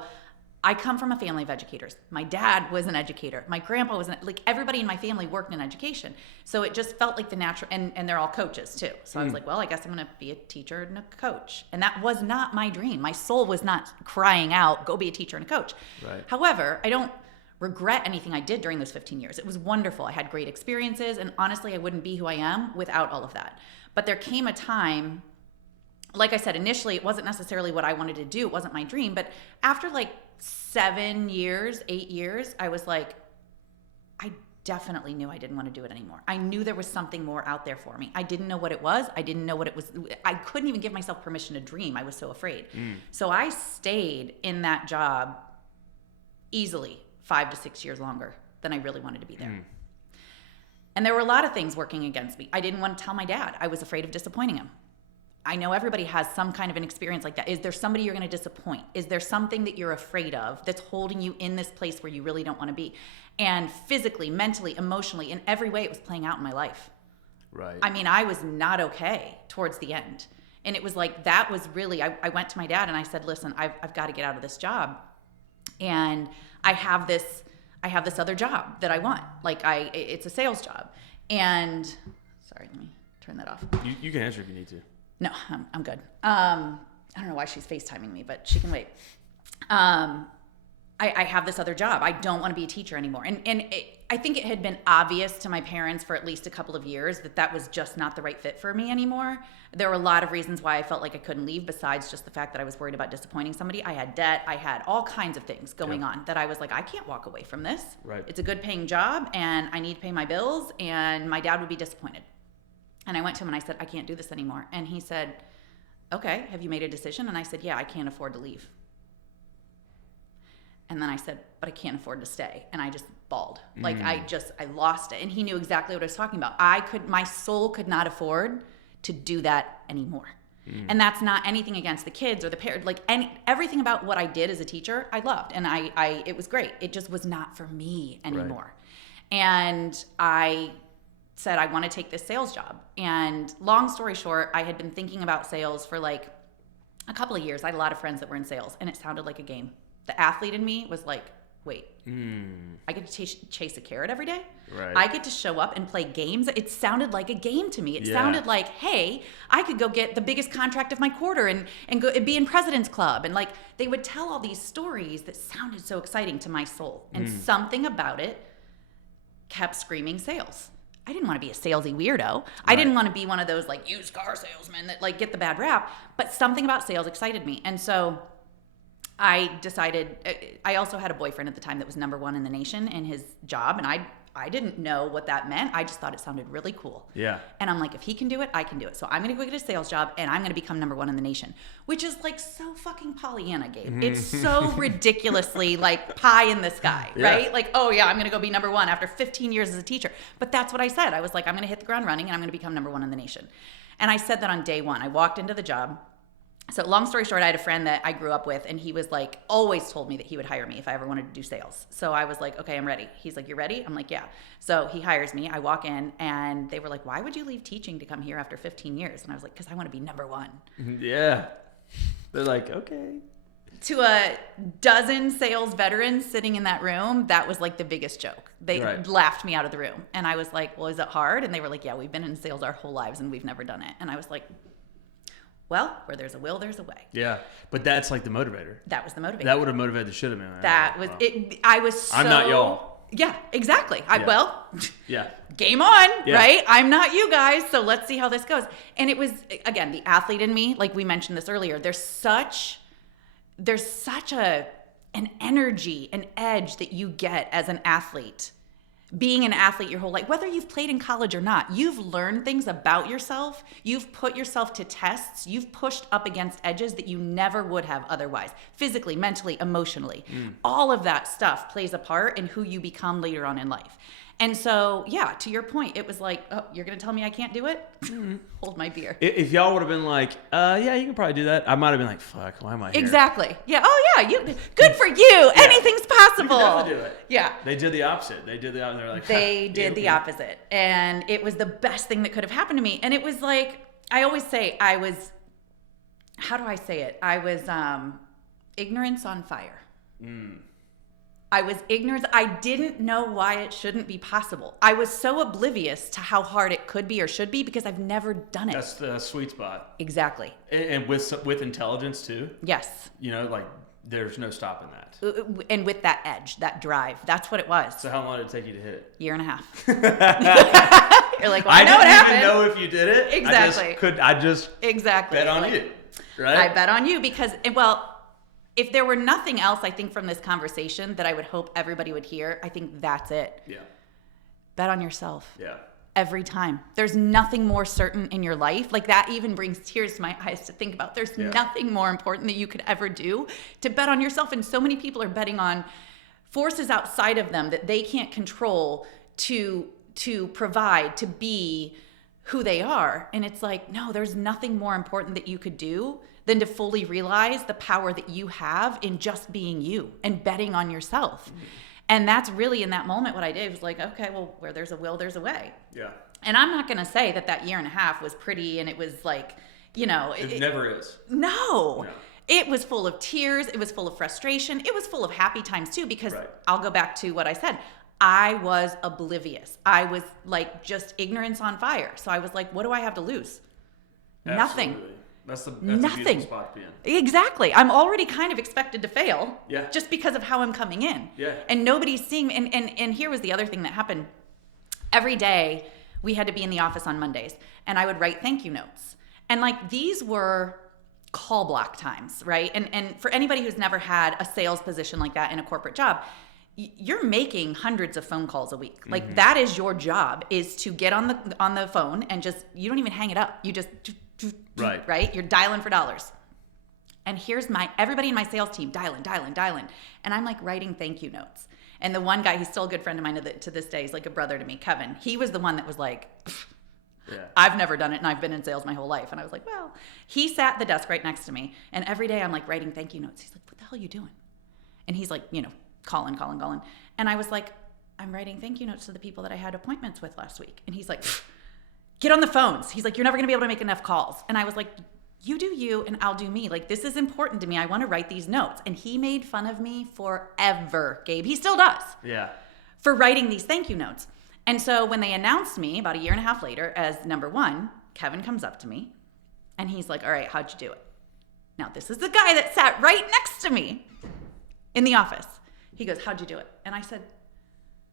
I come from a family of educators. My dad was an educator. My grandpa was like, everybody in my family worked in education. So it just felt like the natural, and they're all coaches too. So I was like, well, I guess I'm going to be a teacher and a coach. And that was not my dream. My soul was not crying out, go be a teacher and a coach. Right. However, I don't regret anything I did during those 15 years. It was wonderful. I had great experiences, and honestly, I wouldn't be who I am without all of that. But there came a time, like I said, initially, it wasn't necessarily what I wanted to do. It wasn't my dream. But after like 8 years, I was like, I definitely knew I didn't want to do it anymore. I knew there was something more out there for me. I didn't know what it was. I didn't know what it was. I couldn't even give myself permission to dream. I was so afraid. So I stayed in that job easily 5 to 6 years longer than I really wanted to be there. And there were a lot of things working against me. I didn't want to tell my dad. I was afraid of disappointing him. I know everybody has some kind of an experience like that. Is there somebody you're going to disappoint? Is there something that you're afraid of that's holding you in this place where you really don't want to be? And physically, mentally, emotionally, in every way, it was playing out in my life. Right. I mean, I was not okay towards the end. And it was like, that was really, I went to my dad and I said, listen, I've got to get out of this job. And I have this other job that I want. Like it's a sales job. And sorry, let me turn that off. You can answer if you need to. No, I'm good. I don't know why she's FaceTiming me, but she can wait. I have this other job. I don't want to be a teacher anymore. And I think it had been obvious to my parents for at least a couple of years that was just not the right fit for me anymore. There were a lot of reasons why I felt like I couldn't leave besides just the fact that I was worried about disappointing somebody. I had debt. I had all kinds of things going on that I was like, I can't walk away from this. Right. It's a good paying job and I need to pay my bills and my dad would be disappointed. And I went to him and I said, I can't do this anymore. And he said, okay, have you made a decision? And I said, yeah, I can't afford to leave. And then I said, but I can't afford to stay. And I just bawled. Like I lost it. And he knew exactly what I was talking about. My soul could not afford to do that anymore. And that's not anything against the kids or the parents, like everything about what I did as a teacher, I loved. And it was great. It just was not for me anymore. Right. And I said, I want to take this sales job. And long story short, I had been thinking about sales for like a couple of years. I had a lot of friends that were in sales and it sounded like a game. The athlete in me was like, wait, I get to chase a carrot every day? Right. I get to show up and play games? It sounded like a game to me. It sounded like, hey, I could go get the biggest contract of my quarter and go be in President's Club. And like they would tell all these stories that sounded so exciting to my soul. And something about it kept screaming sales. I didn't want to be a salesy weirdo. Right. I didn't want to be one of those like used car salesmen that like get the bad rap, but something about sales excited me. And so I decided, I also had a boyfriend at the time that was number 1 in the nation in his job. And I didn't know what that meant. I just thought it sounded really cool. Yeah. And I'm like, if he can do it, I can do it. So I'm going to go get a sales job and I'm going to become number 1 in the nation, which is like so fucking Pollyanna, Gabe. It's so ridiculously like pie in the sky, right? Like, oh yeah, I'm going to go be number 1 after 15 years as a teacher. But that's what I said. I was like, I'm going to hit the ground running and I'm going to become number 1 in the nation. And I said that on day 1. I walked into the job. So long story short, I had a friend that I grew up with and he was like, always told me that he would hire me if I ever wanted to do sales. So I was like, okay, I'm ready. He's like, you're ready? I'm like, yeah. So he hires me. I walk in and they were like, why would you leave teaching to come here after 15 years? And I was like, because I want to be number 1. Yeah. They're like, okay. To a dozen sales veterans sitting in that room, that was like the biggest joke. They laughed me out of the room. And I was like, well, is it hard? And they were like, yeah, we've been in sales our whole lives and we've never done it. And I was like, well, where there's a will, there's a way. Yeah, but that's like the motivator. That was the motivator. That would have motivated the shit out of me. That was it. I was so... I'm not y'all. Yeah, exactly. Yeah. game on, right? I'm not you guys, so let's see how this goes. And it was, again, the athlete in me, like we mentioned this earlier, there's such an energy, an edge that you get as an athlete. Being an athlete your whole life, whether you've played in college or not, you've learned things about yourself. You've put yourself to tests. You've pushed up against edges that you never would have otherwise, physically, mentally, emotionally. All of that stuff plays a part in who you become later on in life. And so, yeah, to your point, it was like, oh, you're going to tell me I can't do it? Hold my beer. If y'all would have been like, yeah, you can probably do that, I might have been like, fuck, why am I here? Exactly. Yeah. Oh, yeah. Good for you. Anything's possible. You can definitely do it. Yeah. They did the opposite. They're like, they did the opposite. And it was the best thing that could have happened to me. And it was like, I always say how do I say it? I was ignorance on fire. I was ignorant. I didn't know why it shouldn't be possible. I was so oblivious to how hard it could be or should be because I've never done it. That's the sweet spot. Exactly. And with intelligence too. Yes. Like there's no stopping that. And with that edge, that drive, that's what it was. So how long did it take you to hit it? Year and a half. You're like, well, I know what happened. I didn't even know if you did it. Exactly. I just exactly bet on you, right? I bet on you because, well, if there were nothing else, I think from this conversation that I would hope everybody would hear, I think that's it. Yeah. Bet on yourself. Yeah. Every time. There's nothing more certain in your life. Like that even brings tears to my eyes to think about. There's nothing more important that you could ever do to bet on yourself. And so many people are betting on forces outside of them that they can't control to provide, to be who they are. And it's like, no, there's nothing more important that you could do than to fully realize the power that you have in just being you and betting on yourself. And that's really in that moment what I did. It was like, okay, well, where there's a will, there's a way. Yeah. And I'm not going to say that year and a half was pretty and it was like, It never is. No. It was full of tears. It was full of frustration. It was full of happy times too, because I'll go back to what I said. I was oblivious. I was like just ignorance on fire. So I was like, what do I have to lose? Absolutely. Nothing. That's a Nothing. beautiful spot to be in. Exactly. I'm already kind of expected to fail. Yeah. Just because of how I'm coming in. Yeah. And nobody's seeing me. And here was the other thing that happened. Every day we had to be in the office on Mondays and I would write thank you notes. And like these were call block times, right? And for anybody who's never had a sales position like that in a corporate job, you're making hundreds of phone calls a week. Like that is your job, is to get on the phone and just, you don't even hang it up. You just right? You're dialing for dollars. And here's everybody in my sales team dialing. And I'm like writing thank you notes. And the one guy, he's still a good friend of mine to this day. He's like a brother to me, Kevin. He was the one that was like, I've never done it and I've been in sales my whole life. And I was like, well, he sat at the desk right next to me. And every day I'm like writing thank you notes. He's like, what the hell are you doing? And he's like, calling. And I was like, I'm writing thank you notes to the people that I had appointments with last week. And he's like, get on the phones. He's like, you're never going to be able to make enough calls. And I was like, you do you and I'll do me. Like, this is important to me. I want to write these notes. And he made fun of me forever, Gabe. He still does. Yeah. For writing these thank you notes. And so when they announced me about a year and a half later as number one, Kevin comes up to me and he's like, all right, how'd you do it? Now, this is the guy that sat right next to me in the office. He goes, how'd you do it? And I said,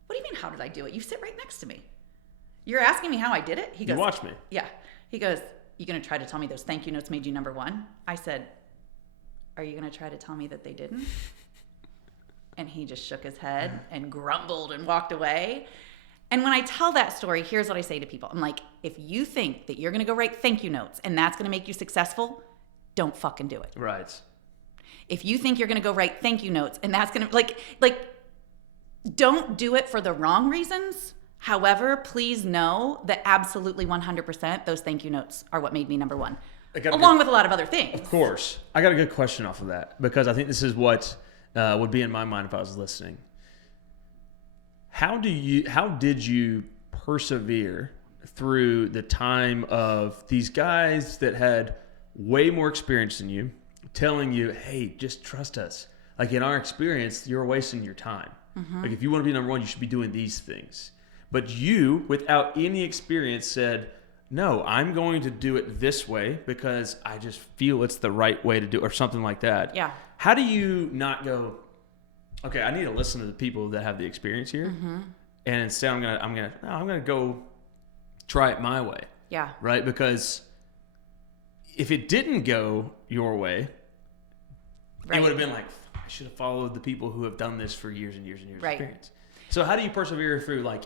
what do you mean, how did I do it? You sit right next to me. You're asking me how I did it? He goes, you watch me. Yeah. He goes, you going to try to tell me those thank you notes made you number one? I said, are you going to try to tell me that they didn't? And he just shook his head and grumbled and walked away. And when I tell that story, here's what I say to people. I'm like, if you think that you're going to go write thank you notes and that's going to make you successful, don't fucking do it. Right. If you think you're going to go write thank you notes and that's going to like don't do it for the wrong reasons. However, please know that absolutely 100% those thank you notes are what made me number one, along with a lot of other things. Of course. I got a good question off of that because I think this is what would be in my mind if I was listening. How did you persevere through the time of these guys that had way more experience than you telling you, hey, just trust us. Like in our experience, you're wasting your time. Like if you want to be number one, you should be doing these things. But you, without any experience, said, no, I'm going to do it this way because I just feel it's the right way to do it, or something like that. Yeah. How do you not go, okay, I need to listen to the people that have the experience here and instead I'm gonna go try it my way. Yeah. Right? Because if it didn't go your way, it would have been like, I should have followed the people who have done this for years and years and years of experience. So how do you persevere through like,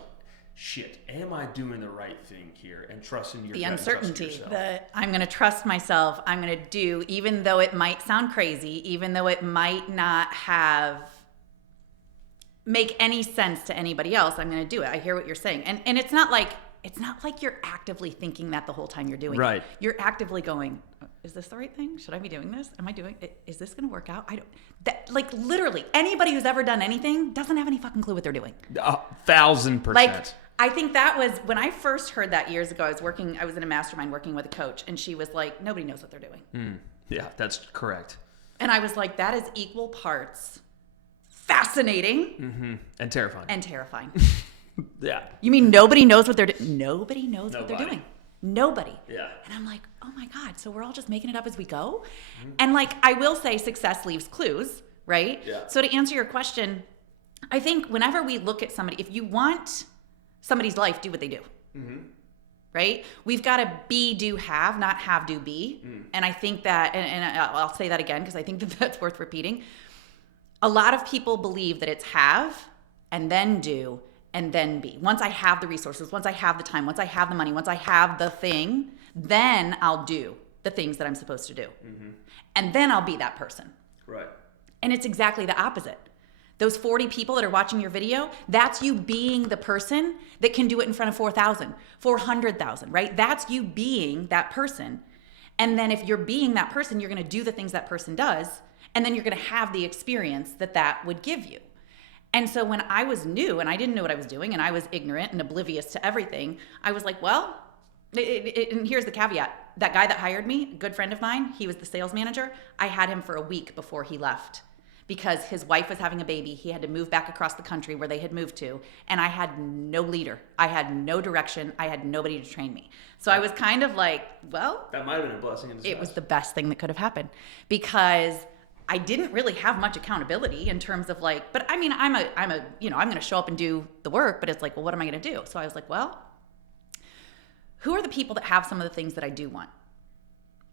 shit, am I doing the right thing here? And trusting your the gut, uncertainty that I'm going to trust myself. I'm going to do, even though it might sound crazy, even though it might not make any sense to anybody else, I'm going to do it. I hear what you're saying. And it's not like you're actively thinking that the whole time you're doing it. You're actively going, is this the right thing? Should I be doing this? Am I doing it? Is this going to work out? Like literally anybody who's ever done anything doesn't have any fucking clue what they're doing. 1,000%. Like, I think that was when I first heard that years ago. I was in a mastermind working with a coach, and she was like, nobody knows what they're doing. Yeah, that's correct. And I was like, that is equal parts fascinating and terrifying. Yeah. You mean nobody knows what they're doing? Nobody knows what they're doing. Nobody. Yeah. And I'm like, oh my God, so we're all just making it up as we go? And like, I will say success leaves clues, right? Yeah. So to answer your question, I think whenever we look at somebody, if you want somebody's life, do what they do. Right? We've got to be, do, have, not have, do, be. And I think that, and I'll say that again because I think that's worth repeating. A lot of people believe that it's have and then do and then be. Once I have the resources, once I have the time, once I have the money, once I have the thing, then I'll do the things that I'm supposed to do. And then I'll be that person. Right. And it's exactly the opposite. Those 40 people that are watching your video, that's you being the person that can do it in front of 4,000, 400,000, right? That's you being that person. And then if you're being that person, you're going to do the things that person does, and then you're going to have the experience that would give you. And so when I was new and I didn't know what I was doing and I was ignorant and oblivious to everything, I was like, well, and here's the caveat. That guy that hired me, a good friend of mine, he was the sales manager. I had him for a week before he left because his wife was having a baby. He had to move back across the country where they had moved to. And I had no leader. I had no direction. I had nobody to train me. So I was kind of like, well, that might have been a blessing in disguise. It was the best thing that could have happened because I didn't really have much accountability in terms of like, but I mean, I'm going to show up and do the work, but it's like, well, what am I going to do? So I was like, well, who are the people that have some of the things that I do want?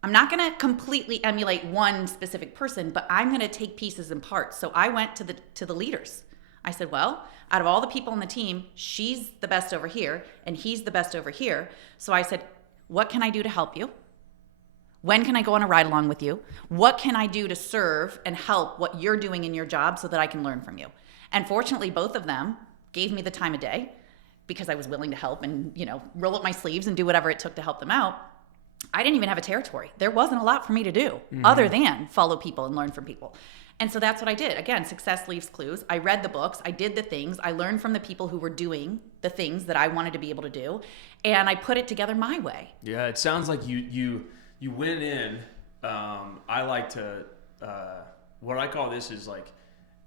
I'm not going to completely emulate one specific person, but I'm going to take pieces and parts. So I went to the leaders. I said, well, out of all the people on the team, she's the best over here and he's the best over here. So I said, what can I do to help you? When can I go on a ride along with you? What can I do to serve and help what you're doing in your job so that I can learn from you? And fortunately, both of them gave me the time of day because I was willing to help and, roll up my sleeves and do whatever it took to help them out. I didn't even have a territory. There wasn't a lot for me to do other than follow people and learn from people. And so that's what I did. Again, success leaves clues. I read the books. I did the things. I learned from the people who were doing the things that I wanted to be able to do. And I put it together my way. Yeah, it sounds like you went in. I like to, what I call this is like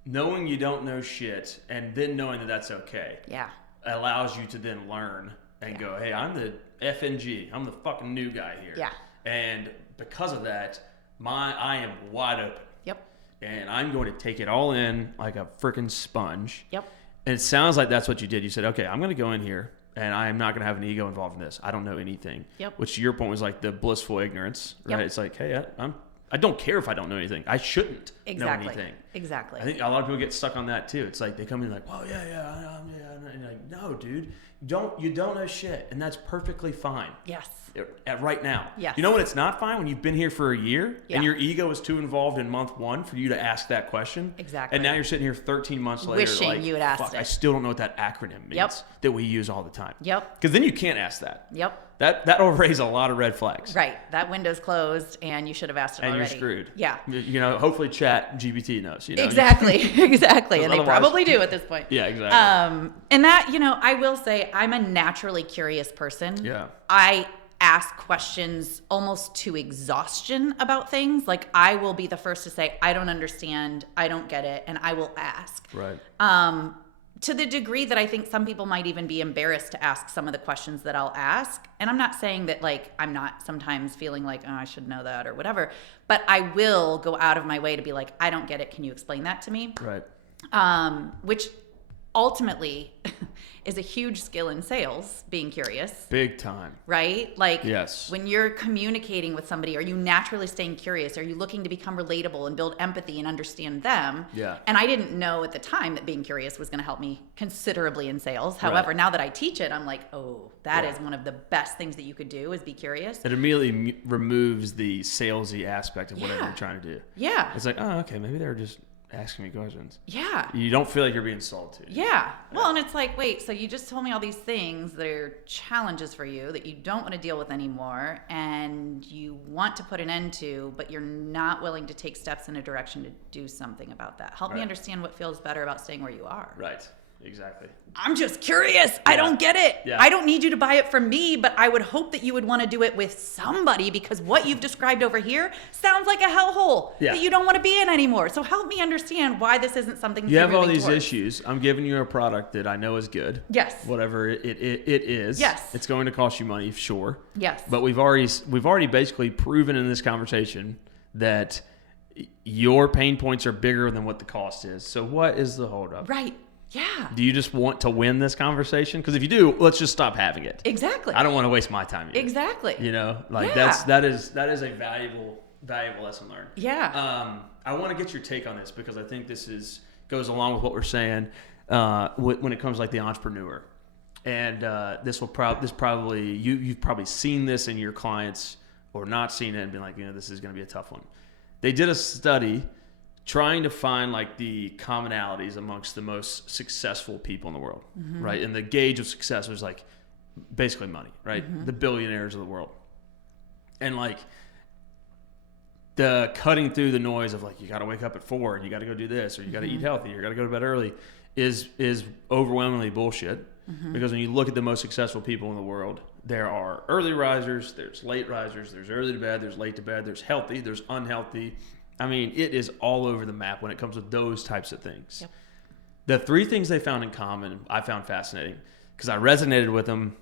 knowing you don't know shit and then knowing that that's okay. Yeah. Allows you to then learn and go, hey, I'm the FNG. I'm the fucking new guy here. Yeah. And because of that, I am wide open. Yep. And I'm going to take it all in like a freaking sponge. Yep. And it sounds like that's what you did. You said, okay, I'm going to go in here and I am not going to have an ego involved in this. I don't know anything. Yep. Which to your point was like the blissful ignorance, right? Yep. It's like, hey, I don't care if I don't know anything. I shouldn't know anything. Exactly. I think a lot of people get stuck on that too. It's like they come in like, well, yeah. And you're like, no, dude, you don't know shit. And that's perfectly fine. Yes. Right now. Yes. You know when it's not fine? When you've been here for a year Yeah. and your ego is too involved in month one for you to ask that question. Exactly. And now you're sitting here 13 months later wishing like, you had asked fuck, it. I still don't know what that acronym means that we use all the time. Yep. Because then you can't ask that. Yep. That'll raise a lot of red flags. Right. That window's closed and you should have asked it and already. you're screwed. Yeah. Hopefully Chat GPT knows. Exactly. Exactly. And they probably do at this point. Yeah, exactly. And that, I will say I'm a naturally curious person. Yeah. I ask questions almost to exhaustion about things. Like I will be the first to say, I don't understand, I don't get it, and I will ask. Right. To the degree that I think some people might even be embarrassed to ask some of the questions that I'll ask. And I'm not saying that like I'm not sometimes feeling like, oh, I should know that or whatever, but I will go out of my way to be like, I don't get it. Can you explain that to me? Right. Which ultimately is a huge skill in sales, being curious. Big time. Right? Like, yes. When you're communicating with somebody, are you naturally staying curious? Are you looking to become relatable and build empathy and understand them? Yeah. And I didn't know at the time that being curious was going to help me considerably in sales. However, now that I teach it, I'm like, oh, that is one of the best things that you could do, is be curious. It immediately removes the salesy aspect of whatever you're trying to do. Yeah. It's like, oh, okay, maybe they're just asking me questions. Yeah. You don't feel like you're being sold to. Yeah. Well, and it's like, wait, so you just told me all these things that are challenges for you that you don't want to deal with anymore and you want to put an end to, but you're not willing to take steps in a direction to do something about that. Help me understand what feels better about staying where you are. Right. Exactly. I'm just curious. I don't get it. Yeah. I don't need you to buy it from me, but I would hope that you would want to do it with somebody, because what you've described over here sounds like a hellhole that you don't want to be in anymore. So help me understand why this isn't something that you have all these towards. issues. I'm giving you a product that I know is good. Yes. Whatever it is. Yes. It's going to cost you money, sure. Yes. But we've already basically proven in this conversation that your pain points are bigger than what the cost is. So what is the holdup? Right. Yeah. Do you just want to win this conversation? Because if you do, let's just stop having it. Exactly. I don't want to waste my time either. Exactly. You know, like that is a valuable lesson learned. Yeah. I want to get your take on this, because I think this goes along with what we're saying when it comes to like the entrepreneur. And you've probably seen this in your clients, or not seen it and been like, this is going to be a tough one. They did a study trying to find like the commonalities amongst the most successful people in the world, right? And the gauge of success was like basically money, right? The billionaires of the world. And like the cutting through the noise of like, you got to wake up at 4 and you got to go do this, or you got to eat healthy, or you got to go to bed early is overwhelmingly bullshit. Because when you look at the most successful people in the world, there are early risers, there's late risers, there's early to bed, there's late to bed, there's healthy, there's unhealthy. I mean, it is all over the map when it comes to those types of things. Yep. The 3 things they found in common, I found fascinating, because I resonated with them,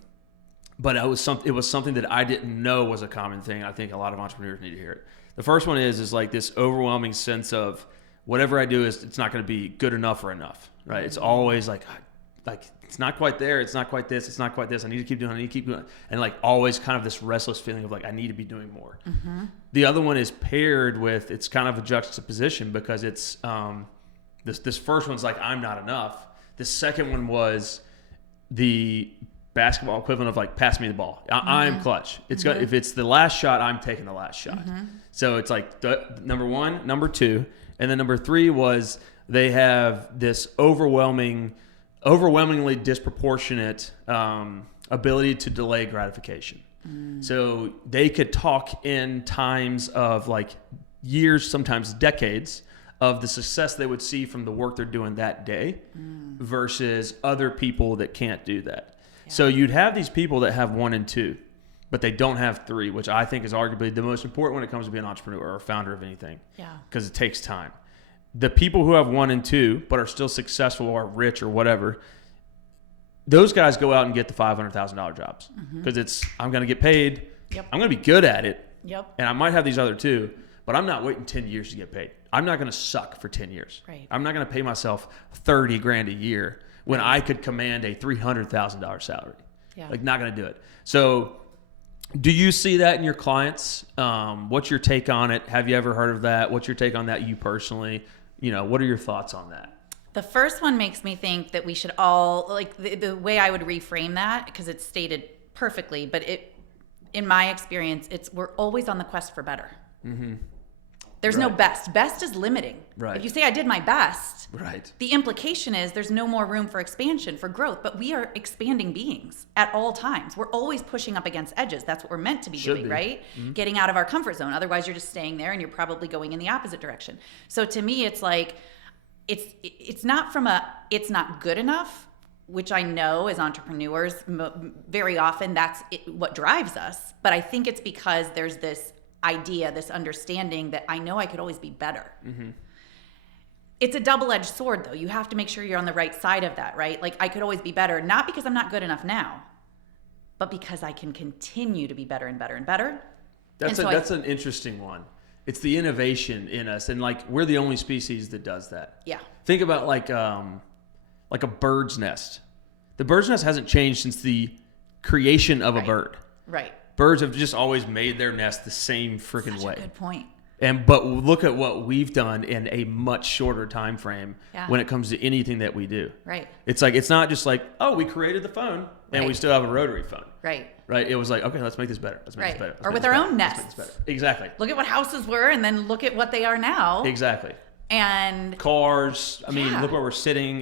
but it was something that I didn't know was a common thing. I think a lot of entrepreneurs need to hear it. The first one is like this overwhelming sense of whatever I do it's not going to be good enough or enough, right? It's always like it's not quite there, it's not quite this, it's not quite this. I need to keep doing, and like always kind of this restless feeling of like I need to be doing more. The other one is paired with, it's kind of a juxtaposition, because it's this first one's like I'm not enough. The second one was the basketball equivalent of like pass me the ball. I'm clutch. It's got, if it's the last shot, I'm taking the last shot. So it's like number 1, number 2, and then number 3 was they have this overwhelmingly disproportionate ability to delay gratification. So they could talk in times of like years, sometimes decades, of the success they would see from the work they're doing that day versus other people that can't do that. Yeah. So you'd have these people that have 1 and 2, but they don't have 3, which I think is arguably the most important when it comes to being an entrepreneur or a founder of anything. Yeah. Because it takes time. The people who have 1 and 2 but are still successful or rich or whatever, those guys go out and get the $500,000 jobs, because I'm going to get paid. Yep. I'm going to be good at it. Yep. And I might have these other 2, but I'm not waiting 10 years to get paid. I'm not going to suck for 10 years. Right. I'm not going to pay myself $30,000 a year when I could command a $300,000 salary. Yeah. Like, not going to do it. So do you see that in your clients? What's your take on it? Have you ever heard of that? What's your take on that, you personally? What are your thoughts on that? The first one makes me think that we should all, like, the way I would reframe that, because it's stated perfectly, but in my experience, we're always on the quest for better. There's no best. Best is limiting. Right. If you say I did my best, the implication is there's no more room for expansion, for growth, but we are expanding beings at all times. We're always pushing up against edges. That's what we're meant to be doing, right? Getting out of our comfort zone. Otherwise, you're just staying there and you're probably going in the opposite direction. So to me, it's like, it's not from it's not good enough, which I know as entrepreneurs, very often that's what drives us. But I think it's because there's this idea, this understanding that I know I could always be better. It's a double-edged sword, though. You have to make sure you're on the right side of that, right? Like, I could always be better, not because I'm not good enough now, but because I can continue to be better and better and better. That's an interesting one. It's the innovation in us, and like we're the only species that does that. Yeah. Think about like like a bird's nest. The bird's nest hasn't changed since the creation of a bird. Right. Birds have just always made their nest the same freaking way. Such a good point. But look at what we've done in a much shorter time frame when it comes to anything that we do. Right. It's like, it's not just like, oh, we created the phone and we still have a rotary phone. Right. Right. It was like, okay, let's make this better. Let's make this better. Or with our own nests. Exactly. Look at what houses were and then look at what they are now. Exactly. And cars. I mean, look where we're sitting.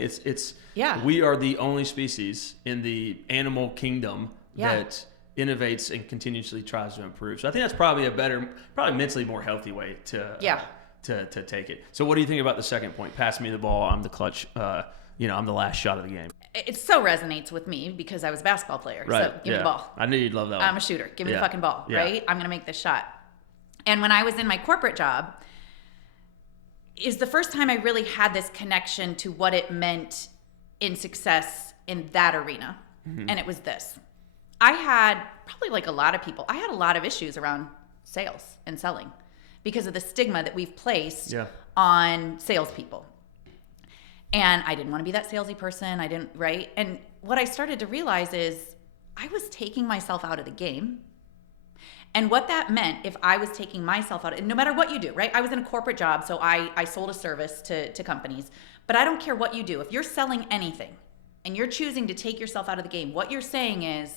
We are the only species in the animal kingdom that innovates and continuously tries to improve. So I think that's probably a better, probably mentally more healthy way to take it. So what do you think about the second point? Pass me the ball. I'm the clutch. I'm the last shot of the game. It so resonates with me because I was a basketball player. Right. So give me the ball. I knew you'd love that one. I'm a shooter. Give me the fucking ball, right? I'm going to make this shot. And when I was in my corporate job, is the first time I really had this connection to what it meant in success in that arena. Mm-hmm. And it was this. I had, probably like a lot of people, I had a lot of issues around sales and selling because of the stigma that we've placed on salespeople. And I didn't want to be that salesy person. Right? And what I started to realize is I was taking myself out of the game. And what that meant, if I was taking myself out, and no matter what you do, right? I was in a corporate job, so I sold a service to companies. But I don't care what you do. If you're selling anything and you're choosing to take yourself out of the game, what you're saying is,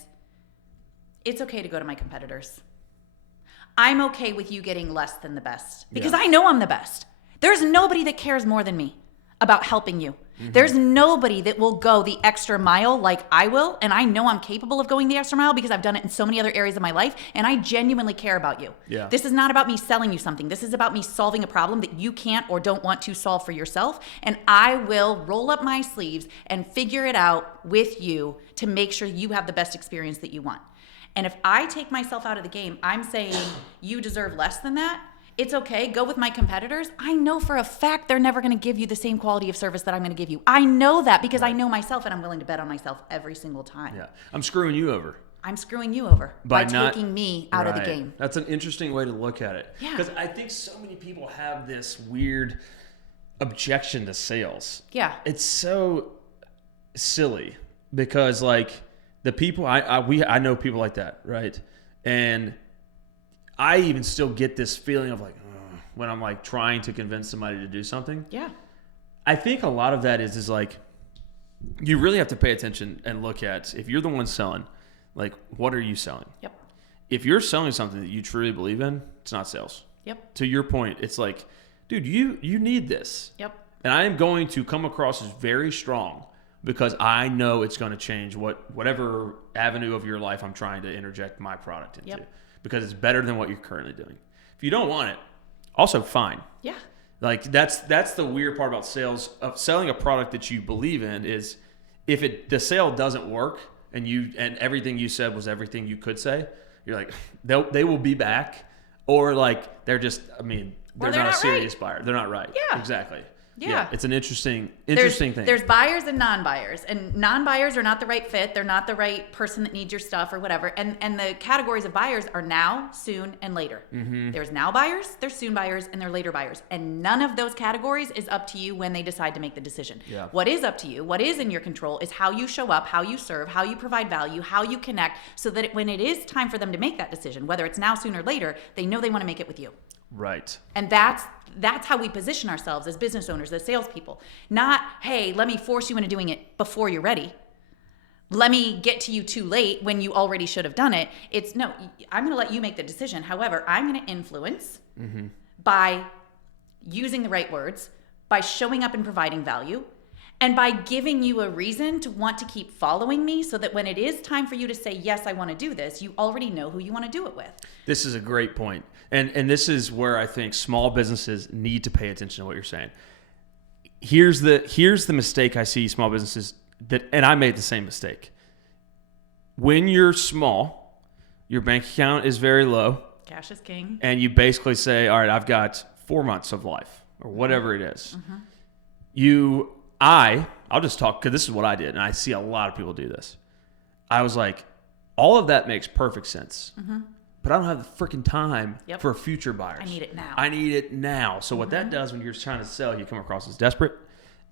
it's okay to go to my competitors. I'm okay with you getting less than the best because I know I'm the best. There's nobody that cares more than me about helping you. Mm-hmm. There's nobody that will go the extra mile like I will. And I know I'm capable of going the extra mile because I've done it in so many other areas of my life. And I genuinely care about you. Yeah. This is not about me selling you something. This is about me solving a problem that you can't or don't want to solve for yourself. And I will roll up my sleeves and figure it out with you to make sure you have the best experience that you want. And if I take myself out of the game, I'm saying you deserve less than that. It's okay. Go with my competitors. I know for a fact they're never going to give you the same quality of service that I'm going to give you. I know that because I know myself and I'm willing to bet on myself every single time. Yeah. I'm screwing you over. I'm screwing you over by taking me out of the game. That's an interesting way to look at it. Yeah. Because I think so many people have this weird objection to sales. Yeah. It's so silly because like the people I know people like that, right? And I even still get this feeling of like when I'm like trying to convince somebody to do something. Yeah. I think a lot of that is like you really have to pay attention and look at if you're the one selling, like what are you selling? Yep. If you're selling something that you truly believe in, it's not sales. Yep. To your point, it's like, dude, you need this. Yep. And I am going to come across as very strong because I know it's going to change whatever avenue of your life I'm trying to interject my product into. Yep. Because it's better than what you're currently doing. If you don't want it, also fine. Yeah. Like that's the weird part about sales. Of selling a product that you believe in is if the sale doesn't work and everything you said was everything you could say, you're like they will be back, or like they're not a serious buyer. They're not right. Yeah. Exactly. Yeah. It's an interesting thing. There's buyers and non-buyers. And non-buyers are not the right fit. They're not the right person that needs your stuff or whatever. And the categories of buyers are now, soon, and later. Mm-hmm. There's now buyers, there's soon buyers, and there's later buyers. And none of those categories is up to you when they decide to make the decision. Yeah. What is up to you, what is in your control is how you show up, how you serve, how you provide value, how you connect, so that when it is time for them to make that decision, whether it's now, soon, or later, they know they want to make it with you. Right. And that's how we position ourselves as business owners, as salespeople. Not, hey, let me force you into doing it before you're ready. Let me get to you too late when you already should have done it. It's no, I'm going to let you make the decision. However, I'm going to influence by using the right words, by showing up and providing value, and by giving you a reason to want to keep following me so that when it is time for you to say, yes, I want to do this, you already know who you want to do it with. This is a great point. And this is where I think small businesses need to pay attention to what you're saying. Here's the mistake I see small businesses and I made the same mistake. When you're small, your bank account is very low. Cash is king. And you basically say, all right, I've got 4 months of life or whatever it is. Mm-hmm. I'll just talk because this is what I did. And I see a lot of people do this. I was like, all of that makes perfect sense. Mm-hmm. But I don't have the freaking time for future buyers. I need it now. So what that does when you're trying to sell, you come across as desperate.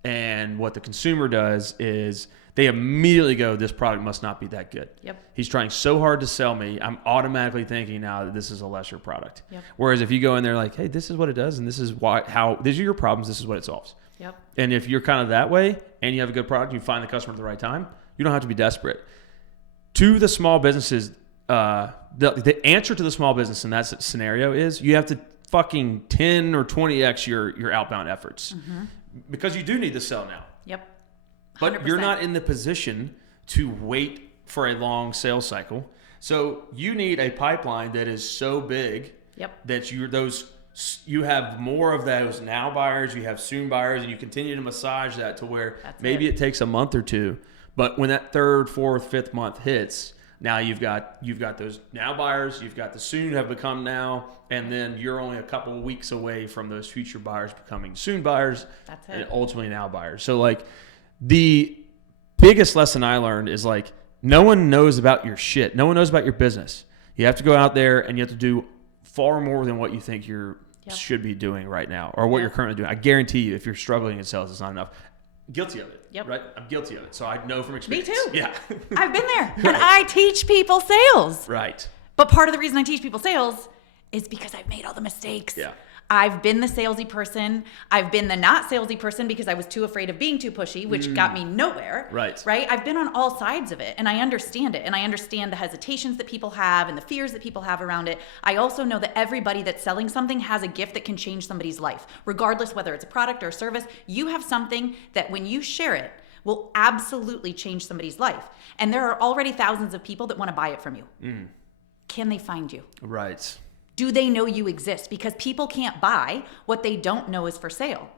And what the consumer does is they immediately go, this product must not be that good. Yep. He's trying so hard to sell me. I'm automatically thinking now that this is a lesser product. Yep. Whereas if you go in there like, hey, this is what it does, and this is these are your problems, this is what it solves. Yep. And if you're kind of that way and you have a good product, you find the customer at the right time, you don't have to be desperate. To the small businesses, the answer to the small business in that scenario is you have to fucking 10 or 20x your outbound efforts. Because you do need to sell now. Yep. 100%. But you're not in the position to wait for a long sales cycle. So you need a pipeline that is so big that you have more of those now buyers, you have soon buyers, and you continue to massage that to where maybe it takes a month or two. But when that third, fourth, fifth month hits, now you've got those now buyers, you've got the soon have become now, and then you're only a couple of weeks away from those future buyers becoming soon buyers and ultimately now buyers. So like the biggest lesson I learned is like no one knows about your shit. No one knows about your business. You have to go out there and you have to do far more than what you think you should be doing right now or what you're currently doing. I guarantee you if you're struggling in sales, it's not enough. Guilty of it, right? I'm guilty of it, so I know from experience. Me too. Yeah, I've been there, and I teach people sales. Right. But part of the reason I teach people sales is because I've made all the mistakes. Yeah. I've been the salesy person. I've been the not salesy person because I was too afraid of being too pushy, which got me nowhere. Right. Right? I've been on all sides of it, and I understand it. And I understand the hesitations that people have and the fears that people have around it. I also know that everybody that's selling something has a gift that can change somebody's life. Regardless whether it's a product or a service, you have something that when you share it will absolutely change somebody's life. And there are already thousands of people that want to buy it from you. Can they find you? Right. Do they know you exist? Because people can't buy what they don't know is for sale.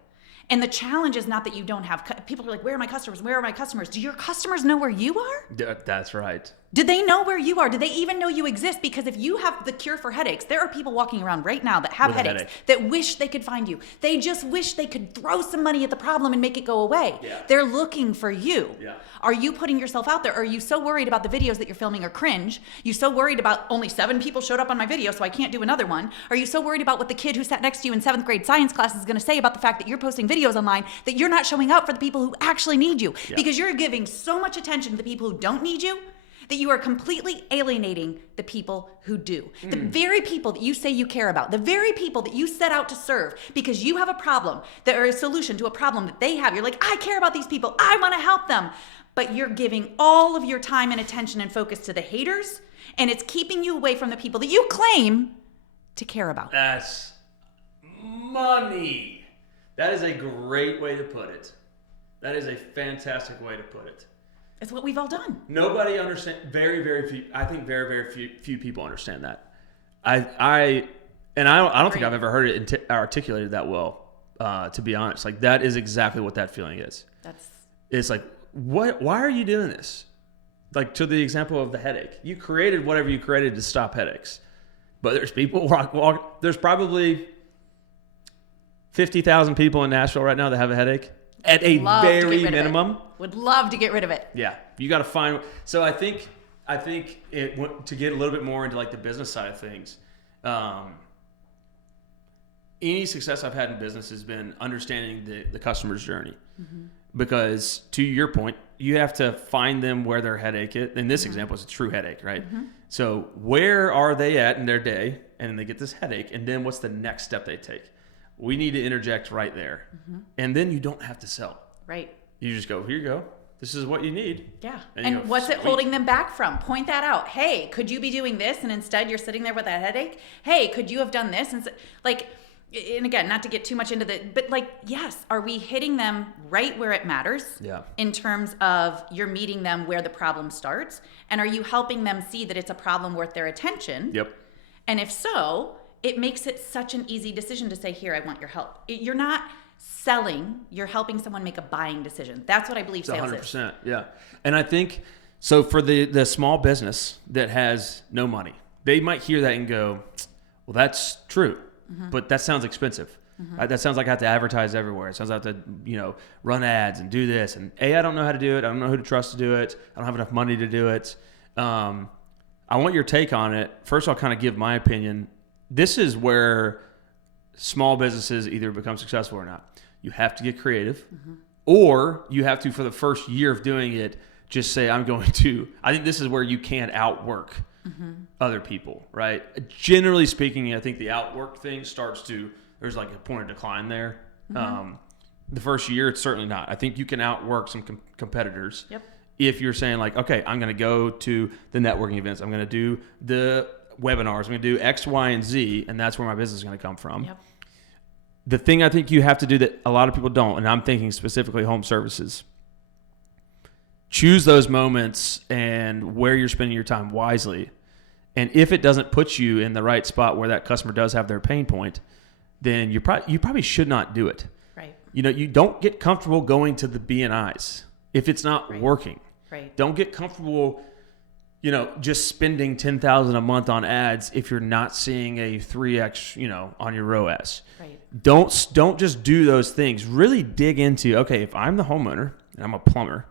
And the challenge is not that you don't have, people are like, where are my customers? Where are my customers? Do your customers know where you are? That's right. Do they know where you are? Do they even know you exist? Because if you have the cure for headaches, there are people walking around right now that have headaches that wish they could find you. They just wish they could throw some money at the problem and make it go away. Yeah. They're looking for you. Yeah. Are you putting yourself out there? Are you so worried about the videos that you're filming are cringe? You so worried about only 7 people showed up on my video, so I can't do another one? Are you so worried about what the kid who sat next to you in 7th grade science class is going to say about the fact that you're posting videos online that you're not showing up for the people who actually need you? Yeah. Because you're giving so much attention to the people who don't need you that you are completely alienating the people who do. The very people that you say you care about, the very people that you set out to serve because you have a problem or a solution to a problem that they have. You're like, I care about these people. I want to help them. But you're giving all of your time and attention and focus to the haters, and it's keeping you away from the people that you claim to care about. That's money. That is a great way to put it. That is a fantastic way to put it. It's what we've all done. Nobody understands. Very few. I think very few people understand that. I don't think I've ever heard it articulated that well. To be honest, like that is exactly what that feeling is. It's like, what? Why are you doing this? Like to the example of the headache, you created whatever you created to stop headaches, but there's people there's probably 50,000 people in Nashville right now that have a headache. At a very minimum, would love to get rid of it. Yeah, you got to find. So I think to get a little bit more into like the business side of things. Any success I've had in business has been understanding the customer's journey, because to your point, you have to find them where their headache is. In this example, it's a true headache, right? So where are they at in their day, and they get this headache, and then what's the next step they take? We need to interject right there. And then you don't have to sell. Right. You just go, here you go. This is what you need. Yeah. And what's it holding them back from? Point that out. Hey, could you be doing this? And instead you're sitting there with that headache. Hey, could you have done this? And again, not to get too much into but like, yes, are we hitting them right where it matters? Yeah. In terms of you're meeting them where the problem starts? And are you helping them see that it's a problem worth their attention? Yep. And if so, it makes it such an easy decision to say, here, I want your help. You're not selling, you're helping someone make a buying decision. That's what I believe sales 100%, is. 100%, yeah. And I think, so for the small business that has no money, they might hear that and go, well, that's true, but that sounds expensive. That sounds like I have to advertise everywhere. It sounds like I have to, run ads and do this. And I don't know how to do it. I don't know who to trust to do it. I don't have enough money to do it. I want your take on it. First, I'll kind of give my opinion. This is where small businesses either become successful or not. You have to get creative. Or you have to, for the first year of doing it, just say, I think this is where you can't outwork other people, right? Generally speaking, I think the outwork thing there's like a point of decline there. The first year, it's certainly not. I think you can outwork some competitors. Yep. If you're saying like, okay, I'm going to go to the networking events, I'm going to do the webinars, I'm going to do X, Y, and Z, and that's where my business is going to come from. Yep. The thing I think you have to do that a lot of people don't, and I'm thinking specifically home services, choose those moments and where you're spending your time wisely. And if it doesn't put you in the right spot where that customer does have their pain point, then you probably should not do it. Right. You don't get comfortable going to the BNIs if it's not working. Right. Don't get comfortable, just spending $10,000 a month on ads if you're not seeing a 3x, on your ROAS. Right. Don't just do those things. Really dig into, okay, if I'm the homeowner and I'm a plumber,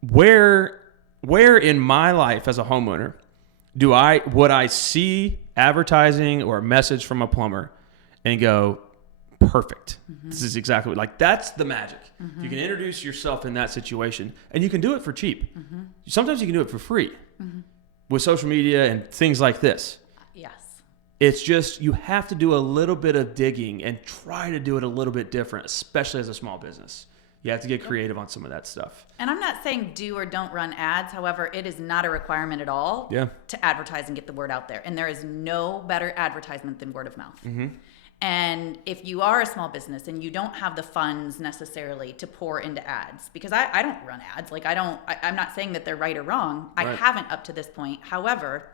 where in my life as a homeowner would I see advertising or a message from a plumber and go, perfect. This is exactly that's the magic. You can introduce yourself in that situation, and you can do it for cheap. Sometimes you can do it for free with social media and things like this. Yes. It's just you have to do a little bit of digging and try to do it a little bit different, especially as a small business. You have to get creative on some of that stuff. And I'm not saying do or don't run ads. However, it is not a requirement at all to advertise and get the word out there. And there is no better advertisement than word of mouth. And if you are a small business and you don't have the funds necessarily to pour into ads, because I don't run ads. I'm not saying that they're right or wrong. I haven't up to this point. However,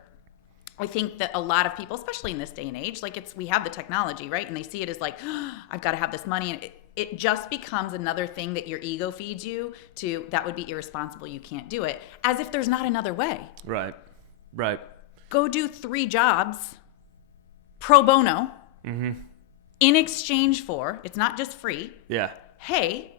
I think that a lot of people, especially in this day and age, we have the technology, right? And they see it as I've got to have this money. And it just becomes another thing that your ego feeds you to, that would be irresponsible. You can't do it. As if there's not another way. Right. Go do 3 jobs pro bono in exchange for, it's not just free. Yeah. Hey,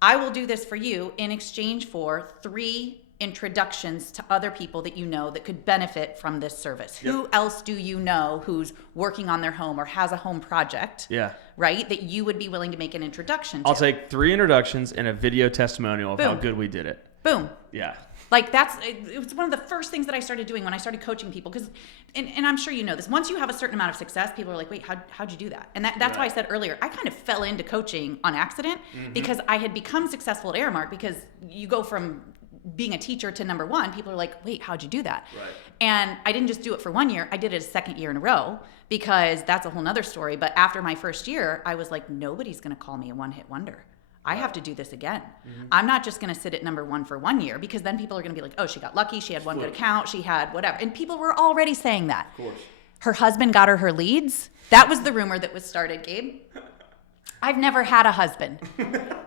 I will do this for you in exchange for 3 introductions to other people that you know that could benefit from this service. Yep. Who else do you know who's working on their home or has a home project? Yeah. Right? That you would be willing to make an introduction to. I'll take 3 introductions and a video testimonial of how good we did it. Boom. Yeah. It was one of the first things that I started doing when I started coaching people, because, and I'm sure you know this, once you have a certain amount of success, people are like, wait, how'd you do that? And that's why I said earlier, I kind of fell into coaching on accident because I had become successful at Aramark, because you go from being a teacher to number 1, people are like, wait, how'd you do that? Right. And I didn't just do it for 1 year, I did it a second year in a row, because that's a whole nother story. But after my first year, I was like, nobody's going to call me a one-hit wonder. I have to do this again. I'm not just going to sit at number 1 for 1 year, because then people are going to be like, oh, she got lucky. She had one good account. She had whatever. And people were already saying that. Of course. Her husband got her leads. That was the rumor that was started, Gabe. I've never had a husband.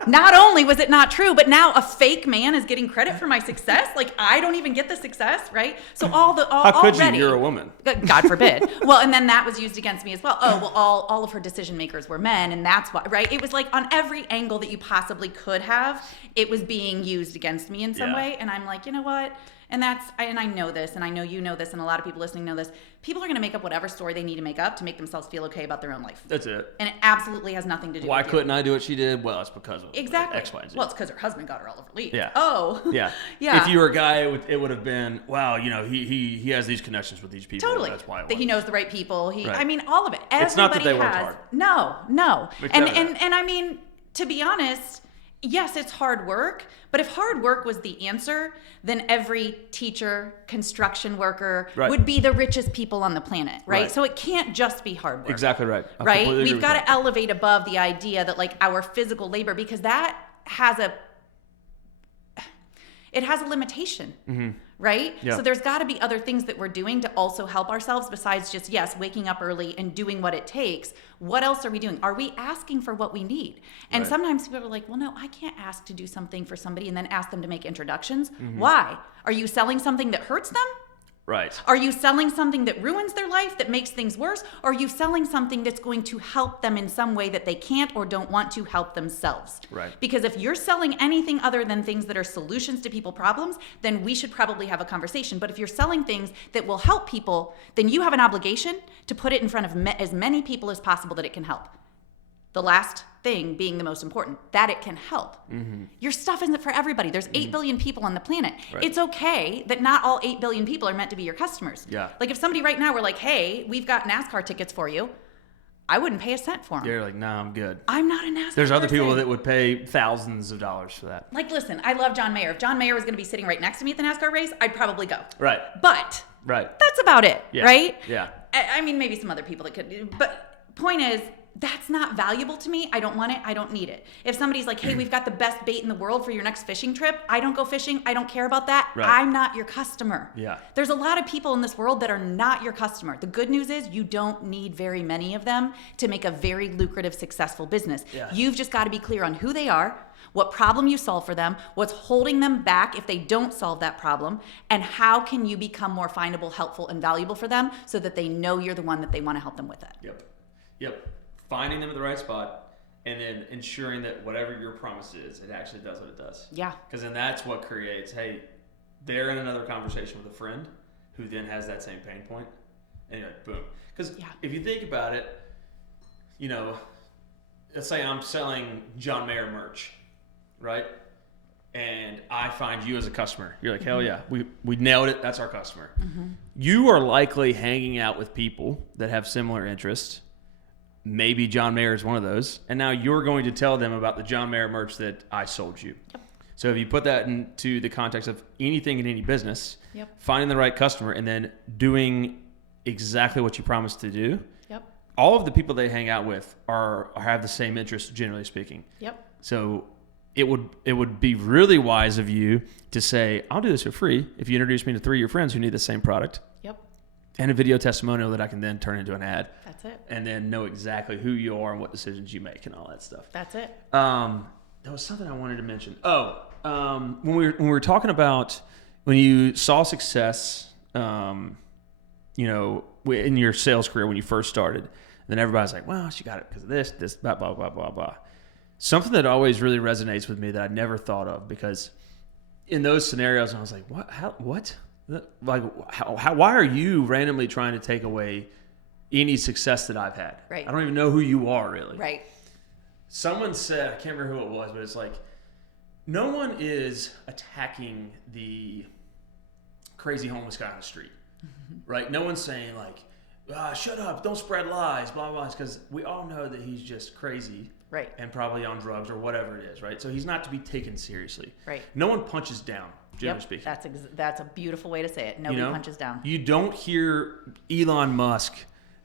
Not only was it not true, but now a fake man is getting credit for my success. I don't even get the success, right? So how could already, you? You're a woman. God forbid. Well, and then that was used against me as well. Oh, well, all of her decision makers were men, and that's why, right? It was on every angle that you possibly could have, it was being used against me in some way. And I'm like, you know what? And I know this, and I know you know this, and a lot of people listening know this. People are going to make up whatever story they need to make up to make themselves feel okay about their own life. That's it. And it absolutely has nothing to do Why with you. couldn't I do what she did? Well, it's because of exactly. X, Y, and Z. Well, it's because her husband got her all over leads. Yeah. Oh. Yeah. Yeah. If you were a guy, it would have been, wow, he has these connections with these people. Totally. That's why that he knows the right people. Right. I mean, all of it. Everybody it's not that they worked has. hard. No. And I mean, to be honest, yes, it's hard work, but if hard work was the answer, then every teacher, construction worker would be the richest people on the planet, right? So it can't just be hard work. Exactly right. Right? We've got to elevate above the idea that our physical labor, because that has a limitation, right? Yeah. So there's got to be other things that we're doing to also help ourselves besides just, waking up early and doing what it takes. What else are we doing? Are we asking for what we need? And sometimes people are like, well, no, I can't ask to do something for somebody and then ask them to make introductions. Why? Are you selling something that hurts them? Right. Are you selling something that ruins their life, that makes things worse? Or are you selling something that's going to help them in some way that they can't or don't want to help themselves? Right. Because if you're selling anything other than things that are solutions to people's problems, then we should probably have a conversation. But if you're selling things that will help people, then you have an obligation to put it in front of as many people as possible that it can help. The last thing being the most important, that it can help. Your stuff isn't for everybody. There's 8 billion people on the planet. Right. It's okay that not all 8 billion people are meant to be your customers. Yeah. Like if somebody right now were like, hey, we've got NASCAR tickets for you, I wouldn't pay a cent for them. You're like, nah, I'm good. I'm not a NASCAR There's other people person. that would pay thousands of dollars for that. Like, listen, I love John Mayer. If John Mayer was going to be sitting right next to me at the NASCAR race, I'd probably go. Right. But that's about it, yeah. right? Yeah. I mean, maybe some other people that could. But point is, that's not valuable to me. I don't want it. I don't need it. If somebody's like, hey, we've got the best bait in the world for your next fishing trip, I don't go fishing. I don't care about that. Right. I'm not your customer. Yeah. There's a lot of people in this world that are not your customer. The good news is you don't need very many of them to make a very lucrative, successful business. Yeah. You've just got to be clear on who they are, what problem you solve for them, what's holding them back if they don't solve that problem, and how can you become more findable, helpful, and valuable for them so that they know you're the one that they want to help them with it. Yep. Finding them at the right spot and then ensuring that whatever your promise is, it actually does what it does. Yeah. Because then that's what creates, hey, they're in another conversation with a friend who then has that same pain point. And you're like, boom. Because if you think about it, you know, let's say I'm selling John Mayer merch, right? And I find you as a customer. You're like, hell yeah, we nailed it. That's our customer. You are likely hanging out with people that have similar interests. Maybe John Mayer is one of those. And now you're going to tell them about the John Mayer merch that I sold you. Yep. So if you put that into the context of anything in any business, finding the right customer and then doing exactly what you promised to do, all of the people they hang out with have the same interests, generally speaking. So it would be really wise of you to say, I'll do this for free if you introduce me to 3 of your friends who need the same product. And a video testimonial that I can then turn into an ad. That's it. And then know exactly who you are and what decisions you make and all that stuff. That's it. There was something I wanted to mention. When we were talking about when you saw success, in your sales career when you first started, then everybody's like, well, she got it because of this, blah, blah, blah, blah, blah. Something that always really resonates with me that I never thought of, because in those scenarios, I was like, what? How? What? Like, why are you randomly trying to take away any success that I've had? Right. I don't even know who you are, really. Right. Someone said, I can't remember who it was, but it's like, no one is attacking the crazy homeless guy on the street, right? No one's saying like, shut up, don't spread lies, blah, blah, because we all know that he's just crazy. Right. And probably on drugs or whatever it is, right? So he's not to be taken seriously. Right. No one punches down, generally speaking. That's a beautiful way to say it. Nobody punches down. You don't hear Elon Musk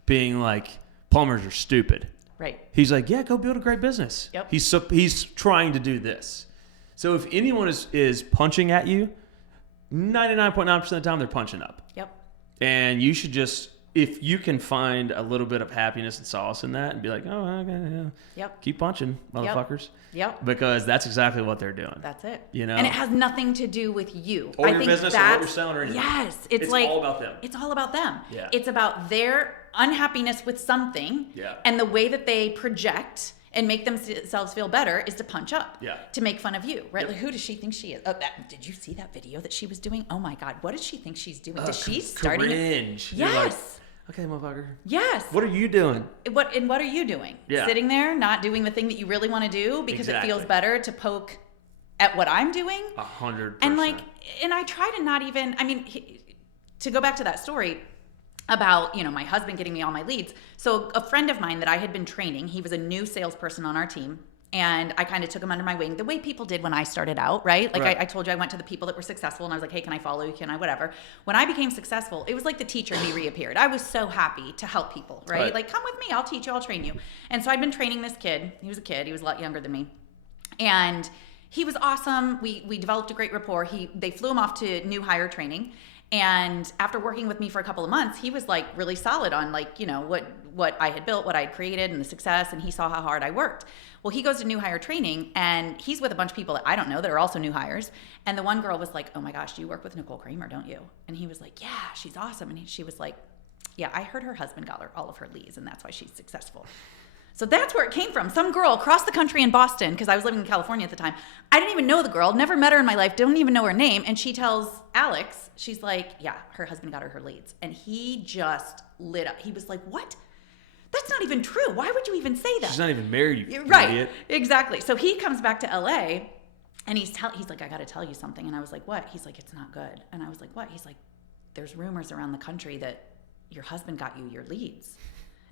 being like, plumbers are stupid. Right. He's like, yeah, go build a great business. Yep. He's trying to do this. So if anyone is punching at you, 99.9% of the time they're punching up. Yep. And you should just, if you can find a little bit of happiness and solace in that and be like, oh, okay, yeah. Keep punching, motherfuckers. Yep. Because that's exactly what they're doing. That's it. And it has nothing to do with you. Or your business or what you're selling or anything. Yes. It's like, all about them. It's all about them. Yeah. It's about their unhappiness with something. Yeah. And the way that they project and make themselves feel better is to punch up. Yeah. To make fun of you, right? Yep. Like, who does she think she is? Oh, did you see that video that she was doing? Oh my God, what does she think she's doing? Does she starting? Cringe. Yes. Okay, motherfucker. Yes. What are you doing? What are you doing? Yeah. Sitting there, not doing the thing that you really want to do because it feels better to poke at what I'm doing? 100%. And I try to not even, to go back to that story about, my husband getting me all my leads. So a friend of mine that I had been training, he was a new salesperson on our team. And I kind of took him under my wing the way people did when I started out, right? Like I told you, I went to the people that were successful and I was like, hey, can I follow you? Can I whatever? When I became successful, it was like the teacher in me reappeared. I was so happy to help people, right? Like, come with me, I'll teach you, I'll train you. And so I'd been training this kid. He was a kid, he was a lot younger than me. And he was awesome. We developed a great rapport. They flew him off to new hire training. And after working with me for a couple of months, he was like really solid on what I had built, what I had created and the success. And he saw how hard I worked. Well, he goes to new hire training and he's with a bunch of people that I don't know that are also new hires. And the one girl was like, oh my gosh, do you work with Nicole Cramer, don't you? And he was like, yeah, she's awesome. And she was like, yeah, I heard her husband got her all of her leads and that's why she's successful. So that's where it came from. Some girl across the country in Boston, because I was living in California at the time. I didn't even know the girl, never met her in my life, don't even know her name. And she tells Alex, she's like, yeah, her husband got her leads. And he just lit up. He was like, what? That's not even true. Why would you even say that? She's not even married, you right. idiot. Exactly. So he comes back to LA and he's like, I got to tell you something. And I was like, what? He's like, it's not good. And I was like, what? He's like, there's rumors around the country that your husband got you your leads.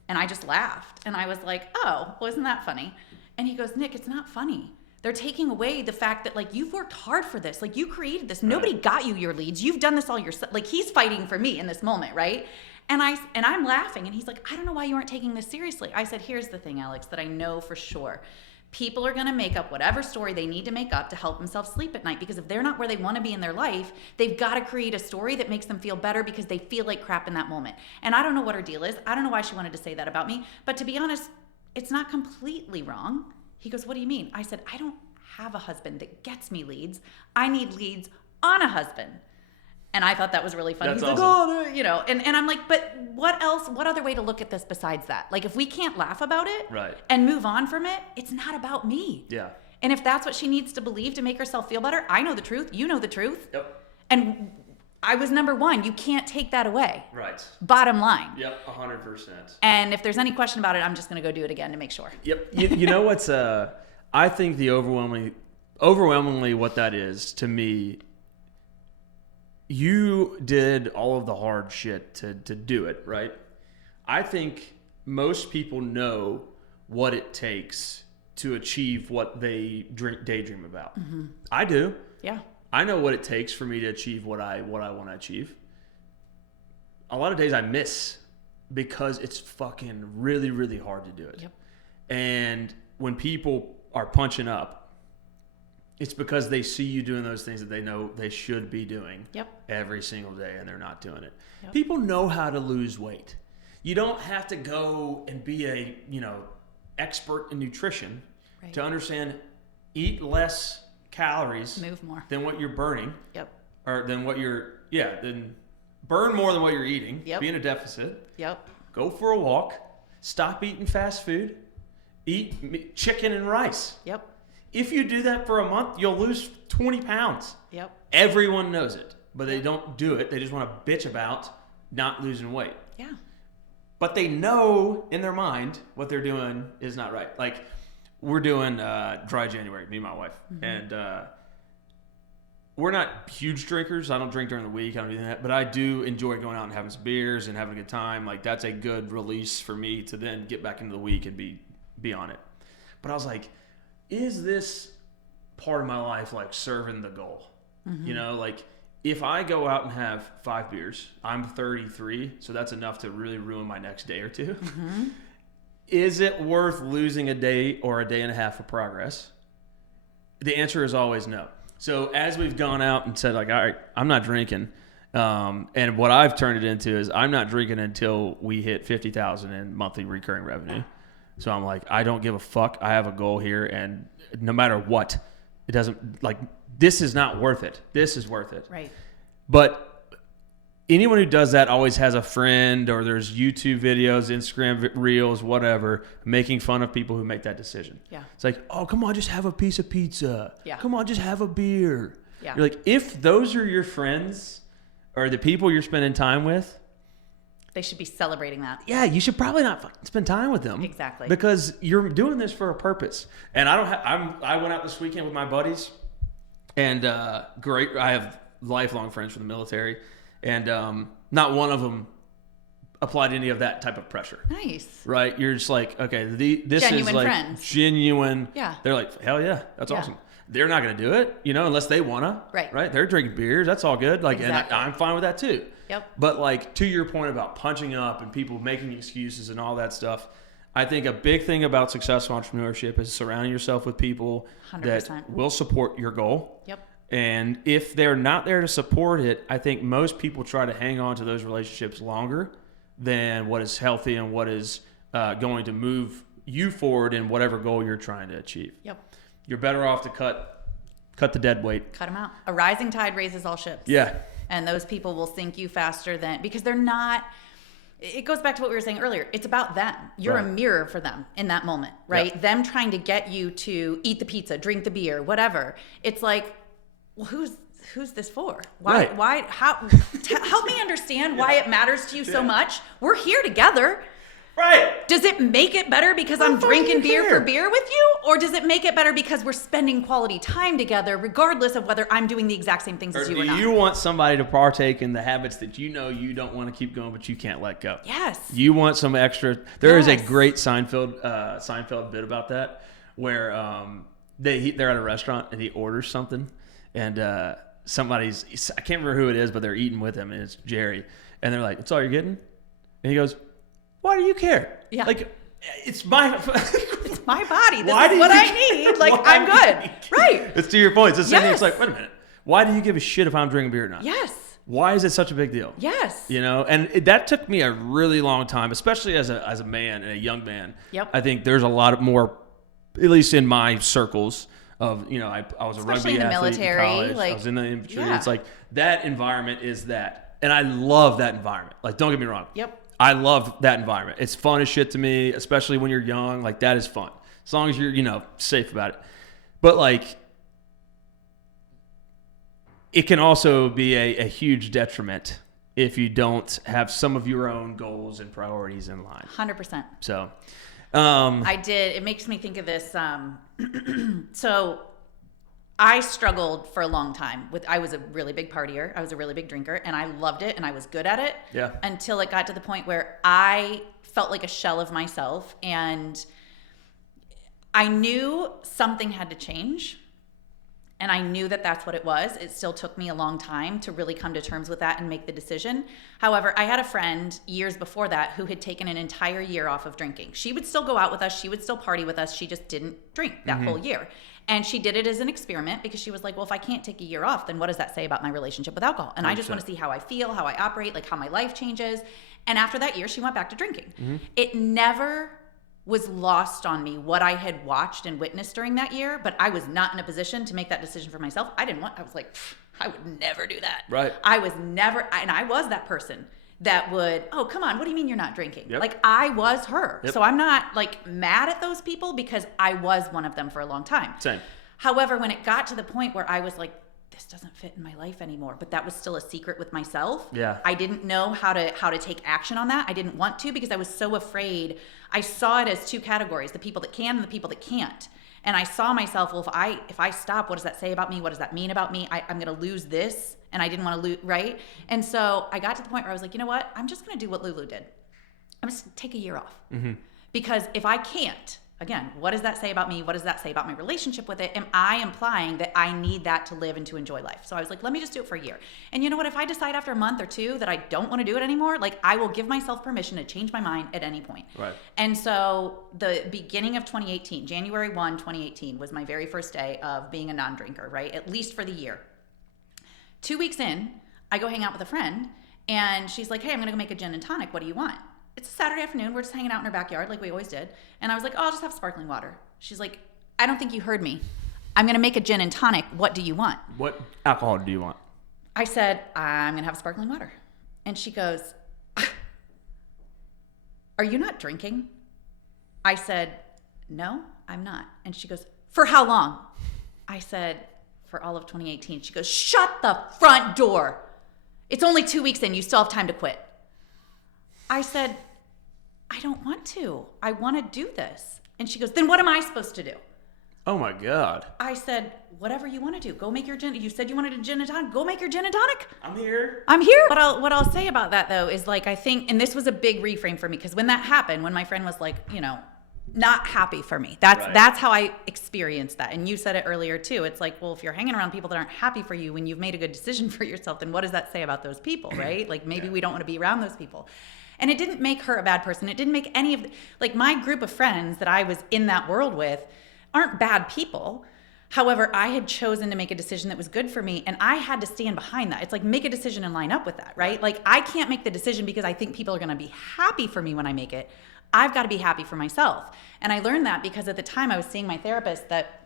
And I just laughed. And I was like, oh, well, isn't that funny? And he goes, Nick, it's not funny. They're taking away the fact that, like, you've worked hard for this. Like, you created this. Nobody got you your leads. You've done this all yourself. Like, he's fighting for me in this moment, right? And I'm laughing. And he's like, I don't know why you aren't taking this seriously. I said, here's the thing, Alex, that I know for sure. People are going to make up whatever story they need to make up to help themselves sleep at night, because if they're not where they want to be in their life, they've got to create a story that makes them feel better because they feel like crap in that moment. And I don't know what her deal is. I don't know why she wanted to say that about me. But to be honest, it's not completely wrong. He goes, what do you mean? I said, I don't have a husband that gets me leads. I need leads on a husband. And I thought that was really funny. That's He's awesome. like, oh, and I'm like, but what else? What other way to look at this besides that? Like, if we can't laugh about it and move on from it, it's not about me. Yeah. And if that's what she needs to believe to make herself feel better, I know the truth. You know the truth. Yep. And I was number one. You can't take that away. Right. Bottom line. Yep, 100%. And if there's any question about it, I'm just going to go do it again to make sure. Yep. You know what's I think the overwhelmingly what that is to me, you did all of the hard shit to do it, right? I think most people know what it takes to achieve what they daydream about. Mm-hmm. I do. Yeah. I know what it takes for me to achieve what I want to achieve. A lot of days I miss because it's fucking really, really hard to do it. Yep. And when people are punching up, it's because they see you doing those things that they know they should be doing every single day, and they're not doing it. Yep. People know how to lose weight. You don't have to go and be a, expert in nutrition to understand eat less calories, move more than what you're burning. Yep. Or than what then burn more than what you're eating. Yep. Be in a deficit. Yep. Go for a walk. Stop eating fast food. Eat chicken and rice. Yep. If you do that for a month, you'll lose 20 pounds. Yep. Everyone knows it, but they don't do it. They just want to bitch about not losing weight. Yeah. But they know in their mind what they're doing is not right. Like, we're doing dry January, me and my wife. Mm-hmm. And we're not huge drinkers. I don't drink during the week. I don't do that. But I do enjoy going out and having some beers and having a good time. Like, that's a good release for me to then get back into the week and be on it. But I was like, is this part of my life like serving the goal? Mm-hmm. Like, if I go out and have 5 beers, I'm 33, so that's enough to really ruin my next day or two. Mm-hmm. Is it worth losing a day or a day and a half of progress? The answer is always no. So as we've gone out and said, like, all right, I'm not drinking. And what I've turned it into is I'm not drinking until we hit 50,000 in monthly recurring revenue. So I'm like, I don't give a fuck. I have a goal here, and no matter what, it doesn't, like, this is not worth it. This is worth it. Right. But anyone who does that always has a friend, or there's YouTube videos, Instagram reels, whatever, making fun of people who make that decision. Yeah. It's like, oh, come on, just have a piece of pizza. Yeah. Come on, just have a beer. Yeah. You're like, if those are your friends or the people you're spending time with, they should be celebrating that. Yeah, you should probably not fucking spend time with them. Exactly. Because you're doing this for a purpose. And I went out this weekend with my buddies, and great. I have lifelong friends from the military, and not one of them applied any of that type of pressure. Nice. Right? You're just like, okay, this genuine is like friends. Genuine. Yeah. They're like, hell yeah, that's awesome. They're not going to do it, unless they want to. Right. They're drinking beers. That's all good. Like, exactly. And I'm fine with that too. Yep. But like, to your point about punching up and people making excuses and all that stuff, I think a big thing about successful entrepreneurship is surrounding yourself with people 100%. that will support your goal. Yep. And if they're not there to support it, I think most people try to hang on to those relationships longer than what is healthy and what is going to move you forward in whatever goal you're trying to achieve. Yep. You're better off to cut the dead weight. Cut them out. A rising tide raises all ships. Yeah. And those people will sink you faster because they're not, it goes back to what we were saying earlier. It's about them. You're a mirror for them in that moment, right? Yep. Them trying to get you to eat the pizza, drink the beer, whatever. It's like, well, who's this for? Why, how, help me understand why it matters to you so much. We're here together. Right. Does it make it better because I'm drinking beer for beer with you? Or does it make it better because we're spending quality time together regardless of whether I'm doing the exact same things as you or not? Do you want somebody to partake in the habits that you know you don't want to keep going but you can't let go? Yes. You want some extra. There is a great Seinfeld bit about that where they're at a restaurant and he orders something and somebody's, I can't remember who it is, but they're eating with him and it's Jerry. And they're like, "That's all you're getting?" And he goes, "Why do you care?" Yeah. Like, it's my it's my body. This is what I need. Like, I'm good. Right. It's to your point. It's the same thing. It's like, wait a minute. Why do you give a shit if I'm drinking beer or not? Yes. Why is it such a big deal? Yes. You know, and that took me a really long time, especially as a man and a young man. Yep. I think there's a lot of more, at least in my circles of, you know, I was a especially rugby in the athlete military, in college. like, I was in the infantry. yeah. It's like that environment is that. And I love that environment. Like, don't get me wrong. Yep. I love that environment. It's fun as shit to me, especially when you're young. Like, that is fun. As long as you're, you know, safe about it. But, like, it can also be a huge detriment if you don't have some of your own goals and priorities in line. 100%. So, it makes me think of this. So I struggled for a long time I was a really big partier. I was a really big drinker and I loved it and I was good at it. Yeah. Until it got to the point where I felt like a shell of myself and I knew something had to change. And I knew that that's what it was. It still took me a long time to really come to terms with that and make the decision. However, I had a friend years before that who had taken an entire year off of drinking. She would still go out with us. She would still party with us. She just didn't drink that whole year. And she did it as an experiment because she was like, well, if I can't take a year off, then what does that say about my relationship with alcohol? And 100%. I just want to see how I feel, how I operate, like how my life changes. And after that year, she went back to drinking. Mm-hmm. It never was lost on me what I had watched and witnessed during that year, but I was not in a position to make that decision for myself. I was like, I would never do that. Right. I was that person that would, oh, come on, what do you mean you're not drinking? Yep. Like, I was her. Yep. So I'm not like mad at those people because I was one of them for a long time. Same. However, when it got to the point where I was like, this doesn't fit in my life anymore, but that was still a secret with myself. Yeah. I didn't know how to take action on that. I didn't want to because I was so afraid. I saw it as two categories, the people that can and the people that can't. And I saw myself, well, if I stop, what does that say about me? What does that mean about me? I'm going to lose this, and I didn't want to lose, right? And so I got to the point where I was like, you know what? I'm just going to do what Lulu did. I'm just going to take a year off. Mm-hmm. Because if I can't, again, what does that say about me? What does that say about my relationship with it? Am I implying that I need that to live and to enjoy life? So I was like, let me just do it for a year. And you know what? If I decide after a month or two that I don't want to do it anymore, like I will give myself permission to change my mind at any point. Right. And so the beginning of 2018, January 1, 2018 was my very first day of being a non-drinker, right? At least for the year. 2 weeks in, I go hang out with a friend and she's like, hey, I'm going to go make a gin and tonic. What do you want? It's a Saturday afternoon. We're just hanging out in her backyard like we always did. And I was like, oh, I'll just have sparkling water. She's like, I don't think you heard me. I'm going to make a gin and tonic. What do you want? What alcohol do you want? I said, I'm going to have sparkling water. And she goes, are you not drinking? I said, no, I'm not. And she goes, for how long? I said, for all of 2018. She goes, shut the front door. It's only 2 weeks in. You still have time to quit. I said, I don't want to. I want to do this. And she goes, then what am I supposed to do? Oh my God. I said, whatever you want to do. Go make your gin. You said you wanted a gin and tonic. Go make your gin and tonic. I'm here. What I'll say about that though is like, I think, and this was a big reframe for me because when that happened, when my friend was like, you know, not happy for me. That's how I experienced that. And you said it earlier too. It's like, well, if you're hanging around people that aren't happy for you when you've made a good decision for yourself, then what does that say about those people, right? Like maybe we don't want to be around those people. And it didn't make her a bad person. It didn't make any of like my group of friends that I was in that world with aren't bad people. However, I had chosen to make a decision that was good for me and I had to stand behind that. It's like make a decision and line up with that, right? Like I can't make the decision because I think people are going to be happy for me when I make it. I've got to be happy for myself. And I learned that because at the time I was seeing my therapist that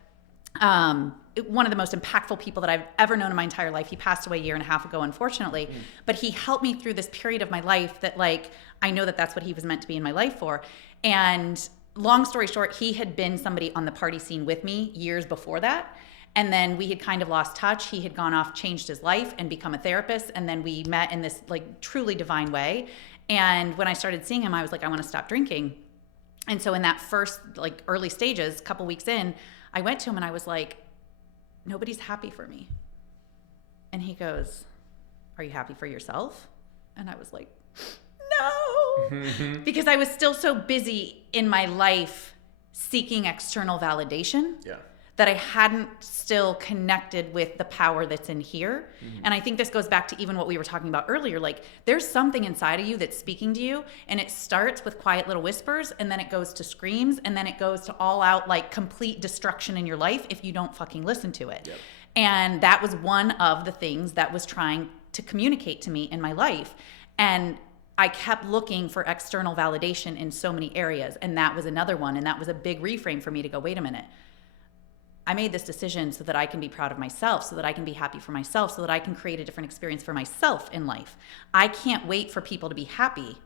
one of the most impactful people that I've ever known in my entire life. He passed away a year and a half ago, unfortunately, but he helped me through this period of my life that like, I know that that's what he was meant to be in my life for. And long story short, he had been somebody on the party scene with me years before that. And then we had kind of lost touch. He had gone off, changed his life, and become a therapist. And then we met in this like truly divine way. And when I started seeing him, I was like, I want to stop drinking. And so in that first like early stages, a couple weeks in, I went to him and I was like, nobody's happy for me. And he goes, are you happy for yourself? And I was like, no, because I was still so busy in my life seeking external validation that I hadn't still connected with the power that's in here. And I think this goes back to even what we were talking about earlier. Like there's something inside of you that's speaking to you, and it starts with quiet little whispers, and then it goes to screams, and then it goes to all out like complete destruction in your life if you don't fucking listen to it. And that was one of the things that was trying to communicate to me in my life. And I kept looking for external validation in so many areas. And that was another one. And that was a big reframe for me to go, wait a minute. I made this decision so that I can be proud of myself, so that I can be happy for myself, so that I can create a different experience for myself in life. I can't wait for people to be happy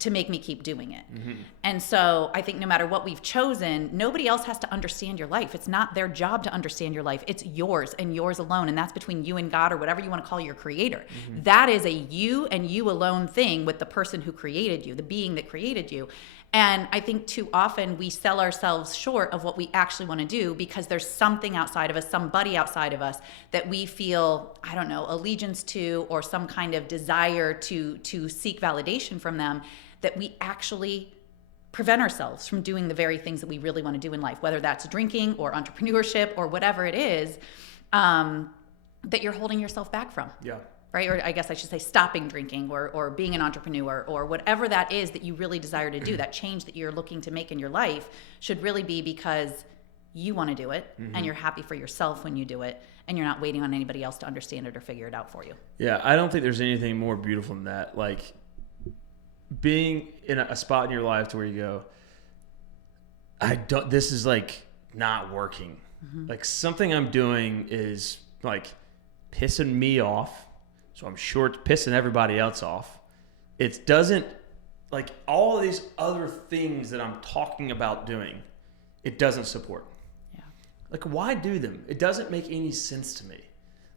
to make me keep doing it. And so I think no matter what we've chosen, nobody else has to understand your life. It's not their job to understand your life. It's yours and yours alone. And that's between you and God, or whatever you want to call your creator. That is a you and you alone thing with the person who created you, the being that created you. And I think too often we sell ourselves short of what we actually want to do because there's something outside of us, somebody outside of us that we feel, I don't know, allegiance to, or some kind of desire to seek validation from them, that we actually prevent ourselves from doing the very things that we really want to do in life, whether that's drinking or entrepreneurship or whatever it is, that you're holding yourself back from. Right? Or I guess I should say stopping drinking or being an entrepreneur or whatever that is that you really desire to do, that change that you're looking to make in your life should really be because you want to do it and you're happy for yourself when you do it and you're not waiting on anybody else to understand it or figure it out for you. Yeah, I don't think there's anything more beautiful than that. Like being in a spot in your life to where you go, this is like not working. Like something I'm doing is like pissing me off. So I'm sure it's pissing everybody else off. It doesn't, like all of these other things that I'm talking about doing, it doesn't support. Like why do them? It doesn't make any sense to me.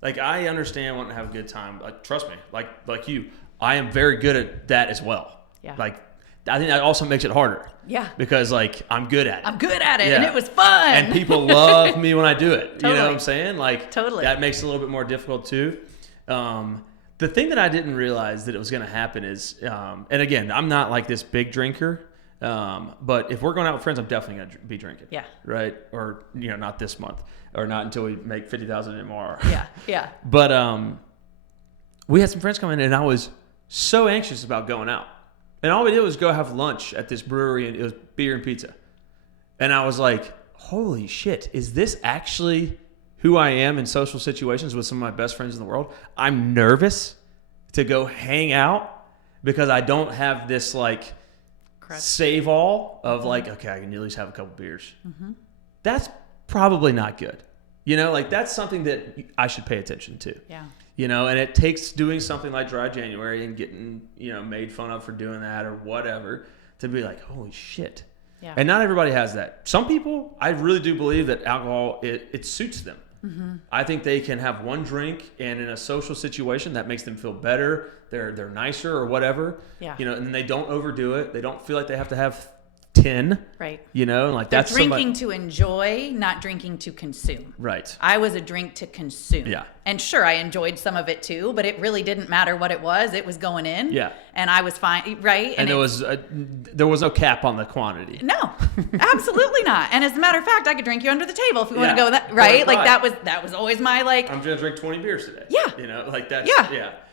Like I understand wanting to have a good time. Like trust me, like you, I am very good at that as well. Like I think that also makes it harder. Because like I'm good at it. And it was fun. And people love me when I do it. Totally. You know what I'm saying? Like that makes it a little bit more difficult too. The thing that I didn't realize that it was going to happen is, and again, I'm not like this big drinker, but if we're going out with friends, I'm definitely going to be drinking. Right? Or, not this month or not until we make 50,000 tomorrow. But we had some friends come in and I was so anxious about going out. And all we did was go have lunch at this brewery and it was beer and pizza. And I was like, holy shit, is this actually who I am in social situations with some of my best friends in the world? I'm nervous to go hang out because I don't have this like save all of like, okay, I can at least have a couple beers. That's probably not good. Like that's something that I should pay attention to. And it takes doing something like Dry January and getting, made fun of for doing that or whatever to be like, holy shit. And not everybody has that. Some people, I really do believe that alcohol, it suits them. I think they can have one drink and in a social situation that makes them feel better. They're nicer or whatever. And then they don't overdo it. They don't feel like they have to have 10. Right. And like they're that's drinking to enjoy, not drinking to consume. Right. I was a drink to consume. And sure, I enjoyed some of it too, but it really didn't matter what it was. It was going in. And I was fine. Right. And there was no cap on the quantity. No, absolutely not. And as a matter of fact, I could drink you under the table if we want to go that. Right. Like that was always my like. I'm going to drink 20 beers today. Like that's.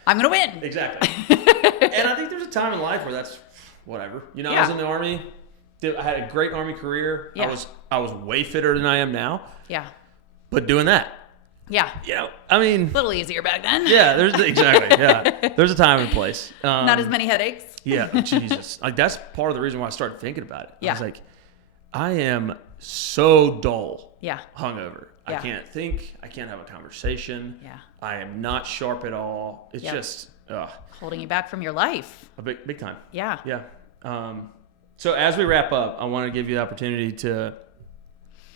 I'm going to win. Exactly. And I think there's a time in life where that's whatever. I was in the Army. I had a great Army career. I was way fitter than I am now. But doing that. I mean. A little easier back then. Exactly. There's a time and place. Not as many headaches. Jesus. Like that's part of the reason why I started thinking about it. I was like, I am so dull. Hungover. I can't think. I can't have a conversation. I am not sharp at all. It's just holding you back from your life. A big time. Yeah. So as we wrap up, I want to give you the opportunity to,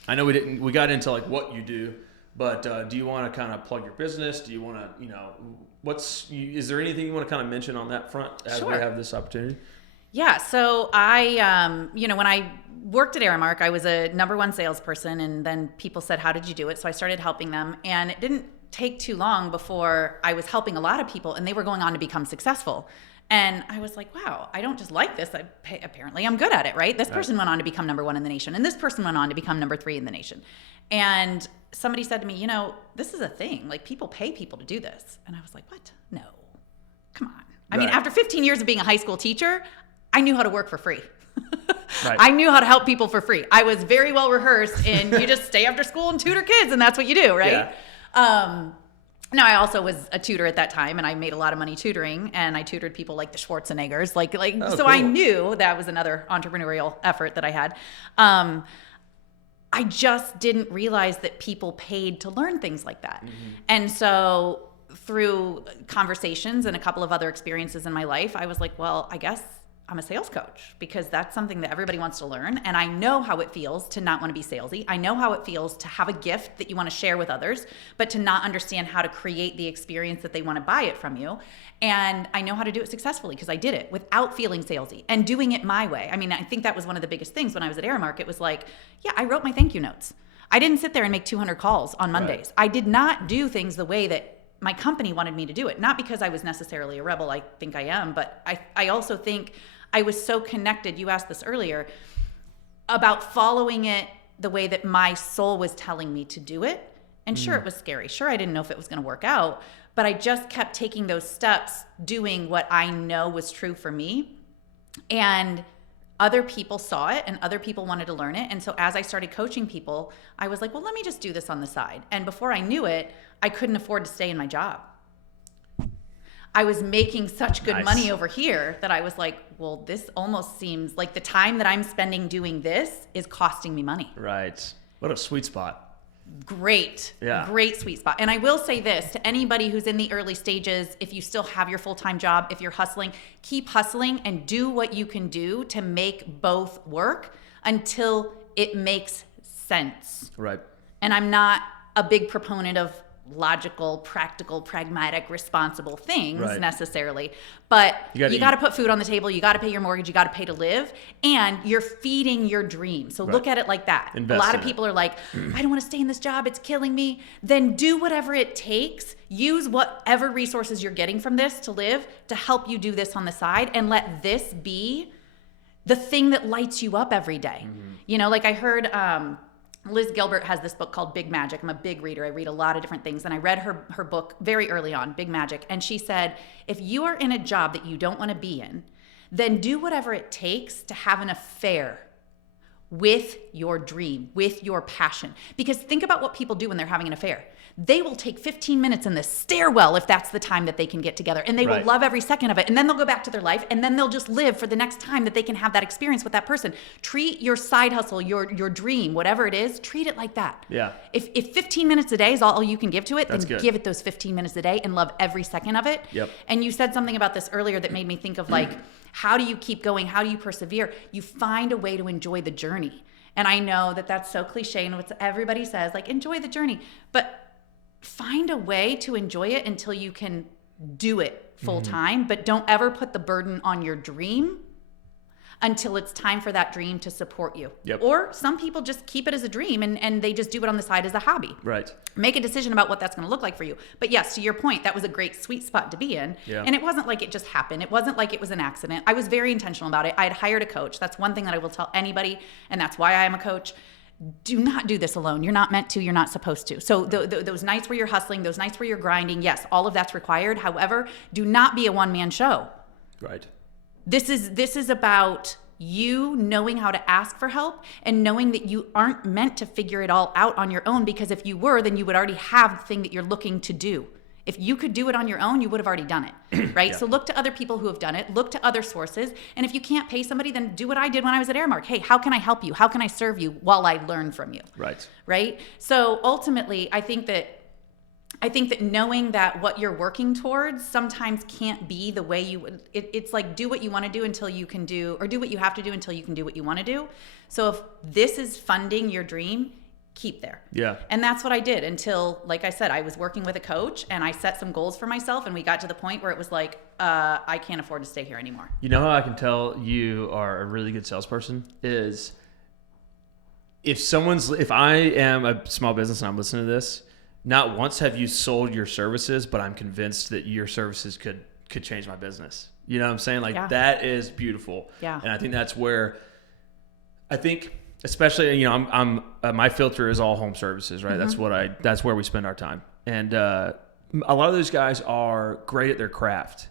I know we got into like what you do, But do you want to kind of plug your business? Do you want to, is there anything you want to kind of mention on that front as we have this opportunity? Yeah. So I, when I worked at Aramark, I was a number one salesperson, and then people said, how did you do it? So I started helping them, and it didn't take too long before I was helping a lot of people, and they were going on to become successful. And I was like, wow, I don't just like this. Apparently I'm good at it, right? This person went on to become number one in the nation, and this person went on to become number 3 in the nation. And somebody said to me, this is a thing. Like, people pay people to do this. And I was like, what? No, come on. I mean, after 15 years of being a high school teacher, I knew how to work for free. I knew how to help people for free. I was very well rehearsed in you just stay after school and tutor kids, and that's what you do, right? Yeah. Now, I also was a tutor at that time, and I made a lot of money tutoring, and I tutored people like the Schwarzeneggers, so cool. I knew that was another entrepreneurial effort that I had. I just didn't realize that people paid to learn things like that. Mm-hmm. And so through conversations and a couple of other experiences in my life, I was like, well, I guess I'm a sales coach, because that's something that everybody wants to learn. And I know how it feels to not want to be salesy. I know how it feels to have a gift that you want to share with others, but to not understand how to create the experience that they want to buy it from you. And I know how to do it successfully, because I did it without feeling salesy and doing it my way. I mean, I think that was one of the biggest things when I was at Aramark. It was like, yeah, I wrote my thank you notes. I didn't sit there and make 200 calls on Mondays. Right. I did not do things the way that my company wanted me to do it. Not because I was necessarily a rebel, I think I am, but I also think I was so connected, you asked this earlier, about following it the way that my soul was telling me to do it. And sure, it was scary. Sure, I didn't know if it was going to work out, but I just kept taking those steps, doing what I know was true for me. And other people saw it, and other people wanted to learn it. And so as I started coaching people, I was like, well, let me just do this on the side. And before I knew it, I couldn't afford to stay in my job. I was making such good money over here that I was like, well, this almost seems like the time that I'm spending doing this is costing me money. Right. What a sweet spot. Great. Yeah. Great sweet spot. And I will say this to anybody who's in the early stages, if you still have your full-time job, if you're hustling, keep hustling and do what you can do to make both work until it makes sense. Right. And I'm not a big proponent of logical, practical, pragmatic, responsible things necessarily, but you got to put food on the table, you got to pay your mortgage, you got to pay to live, and you're feeding your dream. So look at it like that. Invest a lot of people are like, I don't want to stay in this job, it's killing me. Then do whatever it takes. Use whatever resources you're getting from this to live to help you do this on the side, and let this be the thing that lights you up every day. Mm-hmm. Like I heard Liz Gilbert has this book called Big Magic. I'm a big reader. I read a lot of different things. And I read her book very early on, Big Magic. And she said, if you are in a job that you don't want to be in, then do whatever it takes to have an affair with your dream, with your passion. Because think about what people do when they're having an affair. They will take 15 minutes in the stairwell if that's the time that they can get together. And they will love every second of it. And then they'll go back to their life, and then they'll just live for the next time that they can have that experience with that person. Treat your side hustle, your dream, whatever it is, treat it like that. Yeah. If 15 minutes a day is all you can give to it, then give it those 15 minutes a day and love every second of it. Yep. And you said something about this earlier that made me think of like, how do you keep going? How do you persevere? You find a way to enjoy the journey. And I know that that's so cliche and what everybody says, like, enjoy the journey. But find a way to enjoy it until you can do it full time, but don't ever put the burden on your dream until it's time for that dream to support you. Yep. Or some people just keep it as a dream and they just do it on the side as a hobby. Right. Make a decision about what that's going to look like for you. But yes, to your point, that was a great sweet spot to be in. Yeah. And it wasn't like it just happened. It wasn't like it was an accident. I was very intentional about it. I had hired a coach. That's one thing that I will tell anybody, and that's why I am a coach. Do not do this alone. You're not meant to. You're not supposed to. So those nights where you're hustling, those nights where you're grinding, yes, all of that's required. However, do not be a one-man show. Right. This is about you knowing how to ask for help and knowing that you aren't meant to figure it all out on your own, because if you were, then you would already have the thing that you're looking to do. If you could do it on your own, you would have already done it, right? Yeah. So look to other people who have done it, look to other sources. And if you can't pay somebody, then do what I did when I was at Aramark. Hey, how can I help you? How can I serve you while I learn from you? Right. Right? So ultimately, I think that knowing that what you're working towards sometimes can't be the way you would, it's like do what you want to do until you can do, or do what you have to do until you can do what you want to do. So if this is funding your dream, keep there. Yeah. And that's what I did until, like I said, I was working with a coach and I set some goals for myself, and we got to the point where it was like, I can't afford to stay here anymore. You know how I can tell you are a really good salesperson is if I am a small business and I'm listening to this, not once have you sold your services, but I'm convinced that your services could change my business. You know what I'm saying? Like that is beautiful. Yeah. And I think that's where especially, you know, I'm my filter is all home services, right? Mm-hmm. That's where we spend our time. And a lot of those guys are great at their craft,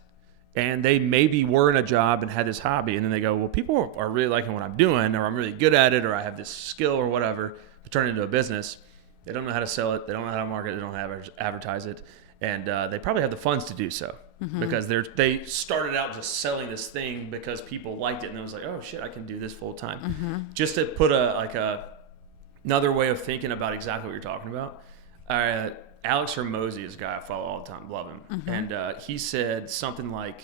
and they maybe were in a job and had this hobby, and then they go, well, people are really liking what I'm doing, or I'm really good at it, or I have this skill or whatever, but turn it into a business. They don't know how to sell it. They don't know how to market it. They don't know how to advertise it. And they probably have the funds to do so. Mm-hmm. Because they started out just selling this thing because people liked it, and it was like, oh shit, I can do this full time. Mm-hmm. Just to put another way of thinking about exactly what you're talking about. Alex Hermosi is a guy I follow all the time, love him, mm-hmm. and he said something like,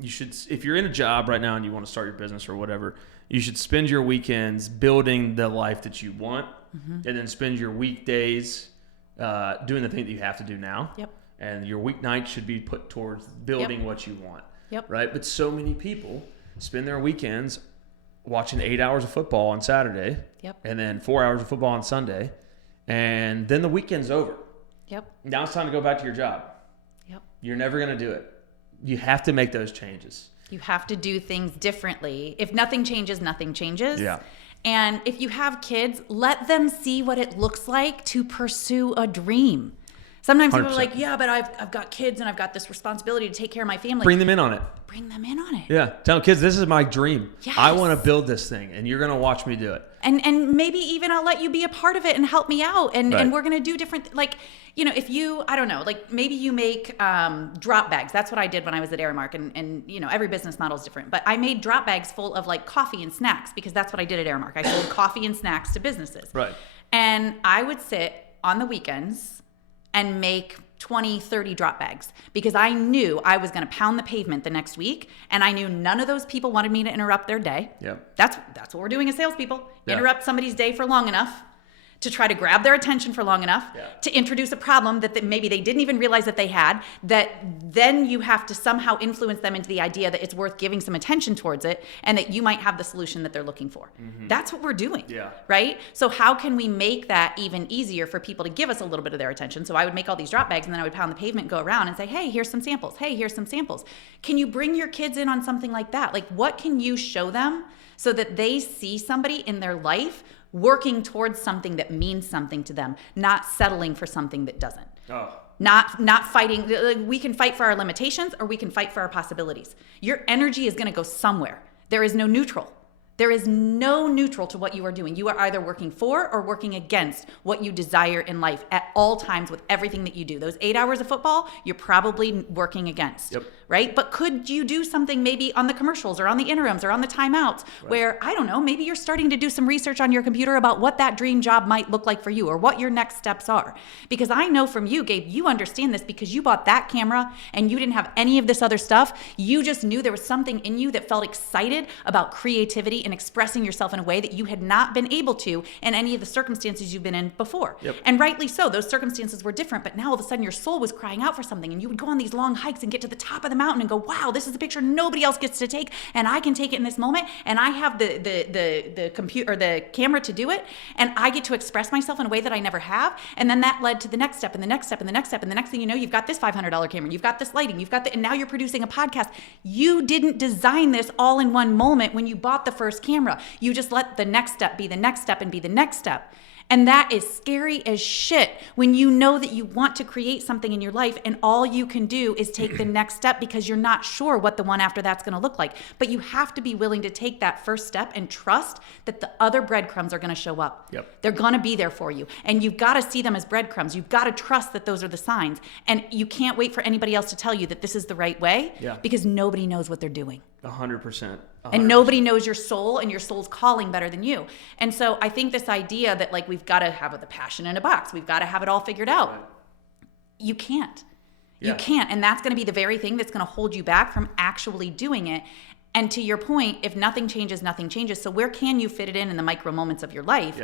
you should, if you're in a job right now and you want to start your business or whatever, you should spend your weekends building the life that you want, mm-hmm. and then spend your weekdays doing the thing that you have to do now. Yep. And your weeknights should be put towards building what you want. Yep. Right? But so many people spend their weekends watching 8 hours of football on Saturday. Yep. And then 4 hours of football on Sunday. And then the weekend's over. Yep. Now it's time to go back to your job. Yep. You're never going to do it. You have to make those changes. You have to do things differently. If nothing changes, nothing changes. Yeah. And if you have kids, let them see what it looks like to pursue a dream. Sometimes 100%. People are like, yeah, but I've got kids and I've got this responsibility to take care of my family. Bring them in on it. Bring them in on it. Yeah. Tell them, kids, this is my dream. Yes. I want to build this thing, and you're going to watch me do it. And maybe even I'll let you be a part of it and help me out. And, right. and we're going to do different, like, you know, if you, I don't know, like maybe you make drop bags. That's what I did when I was at Aramark. And, you know, every business model is different. But I made drop bags full of like coffee and snacks because that's what I did at Aramark. I sold coffee and snacks to businesses. Right. And I would sit on the weekends and make 20, 30 drop bags because I knew I was going to pound the pavement the next week, and I knew none of those people wanted me to interrupt their day. Yep. That's what we're doing as salespeople. Yeah. Interrupt somebody's day for long enough to try to grab their attention for long enough, to introduce a problem that maybe they didn't even realize that they had, that then you have to somehow influence them into the idea that it's worth giving some attention towards it and that you might have the solution that they're looking for. Mm-hmm. That's what we're doing, right? So how can we make that even easier for people to give us a little bit of their attention? So I would make all these drop bags, and then I would pound the pavement and go around and say, hey, here's some samples. Hey, here's some samples. Can you bring your kids in on something like that? Like, what can you show them so that they see somebody in their life working towards something that means something to them, not settling for something that doesn't. Not fighting. We can fight for our limitations, or we can fight for our possibilities. Your energy is going to go somewhere. There is no neutral. There is no neutral to what you are doing. You are either working for or working against what you desire in life at all times with everything that you do. Those 8 hours of football, you're probably working against, right? But could you do something maybe on the commercials or on the interims or on the timeouts where, I don't know, maybe you're starting to do some research on your computer about what that dream job might look like for you or what your next steps are. Because I know from you, Gabe, you understand this because you bought that camera and you didn't have any of this other stuff. You just knew there was something in you that felt excited about creativity and expressing yourself in a way that you had not been able to in any of the circumstances you've been in before. And rightly so, those circumstances were different, but now all of a sudden your soul was crying out for something, and you would go on these long hikes and get to the top of the mountain and go, wow, this is a picture nobody else gets to take, and I can take it in this moment, and I have the computer or the camera to do it, and I get to express myself in a way that I never have. And then that led to the next step and the next step and the next step, and the next thing you know, you've got this $500 camera, you've got this lighting, and now you're producing a podcast. You didn't design this all in one moment when you bought the first camera. You just let the next step be the next step and be the next step. And that is scary as shit when you know that you want to create something in your life and all you can do is take the next step because you're not sure what the one after that's going to look like. But you have to be willing to take that first step and trust that the other breadcrumbs are going to show up. They're going to be there for you. And you've got to see them as breadcrumbs. You've got to trust that those are the signs. And you can't wait for anybody else to tell you that this is the right way because nobody knows what they're doing. 100%. And nobody knows your soul and your soul's calling better than you. And so I think this idea that like we've got to have the passion in a box, we've got to have it all figured out. You can't. You can't. And that's going to be the very thing that's going to hold you back from actually doing it. And to your point, if nothing changes, nothing changes. So where can you fit it in the micro moments of your life?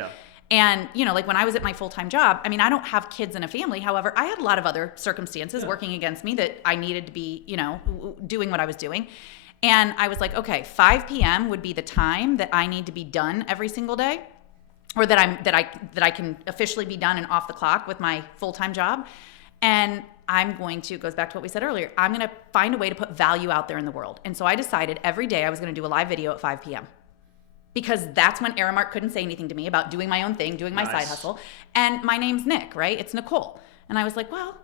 And, you know, like when I was at my full-time job, I mean, I don't have kids and a family. However, I had a lot of other circumstances working against me that I needed to be, you know, doing what I was doing. And I was like, okay, 5 p.m. would be the time that I need to be done every single day, or that I can officially be done and off the clock with my full-time job. And I'm going to, it goes back to what we said earlier, I'm going to find a way to put value out there in the world. And so I decided every day I was going to do a live video at 5 p.m. because that's when Aramark couldn't say anything to me about doing my own thing, doing my side hustle. And my name's Nick, right? It's Nicole. And I was like, well,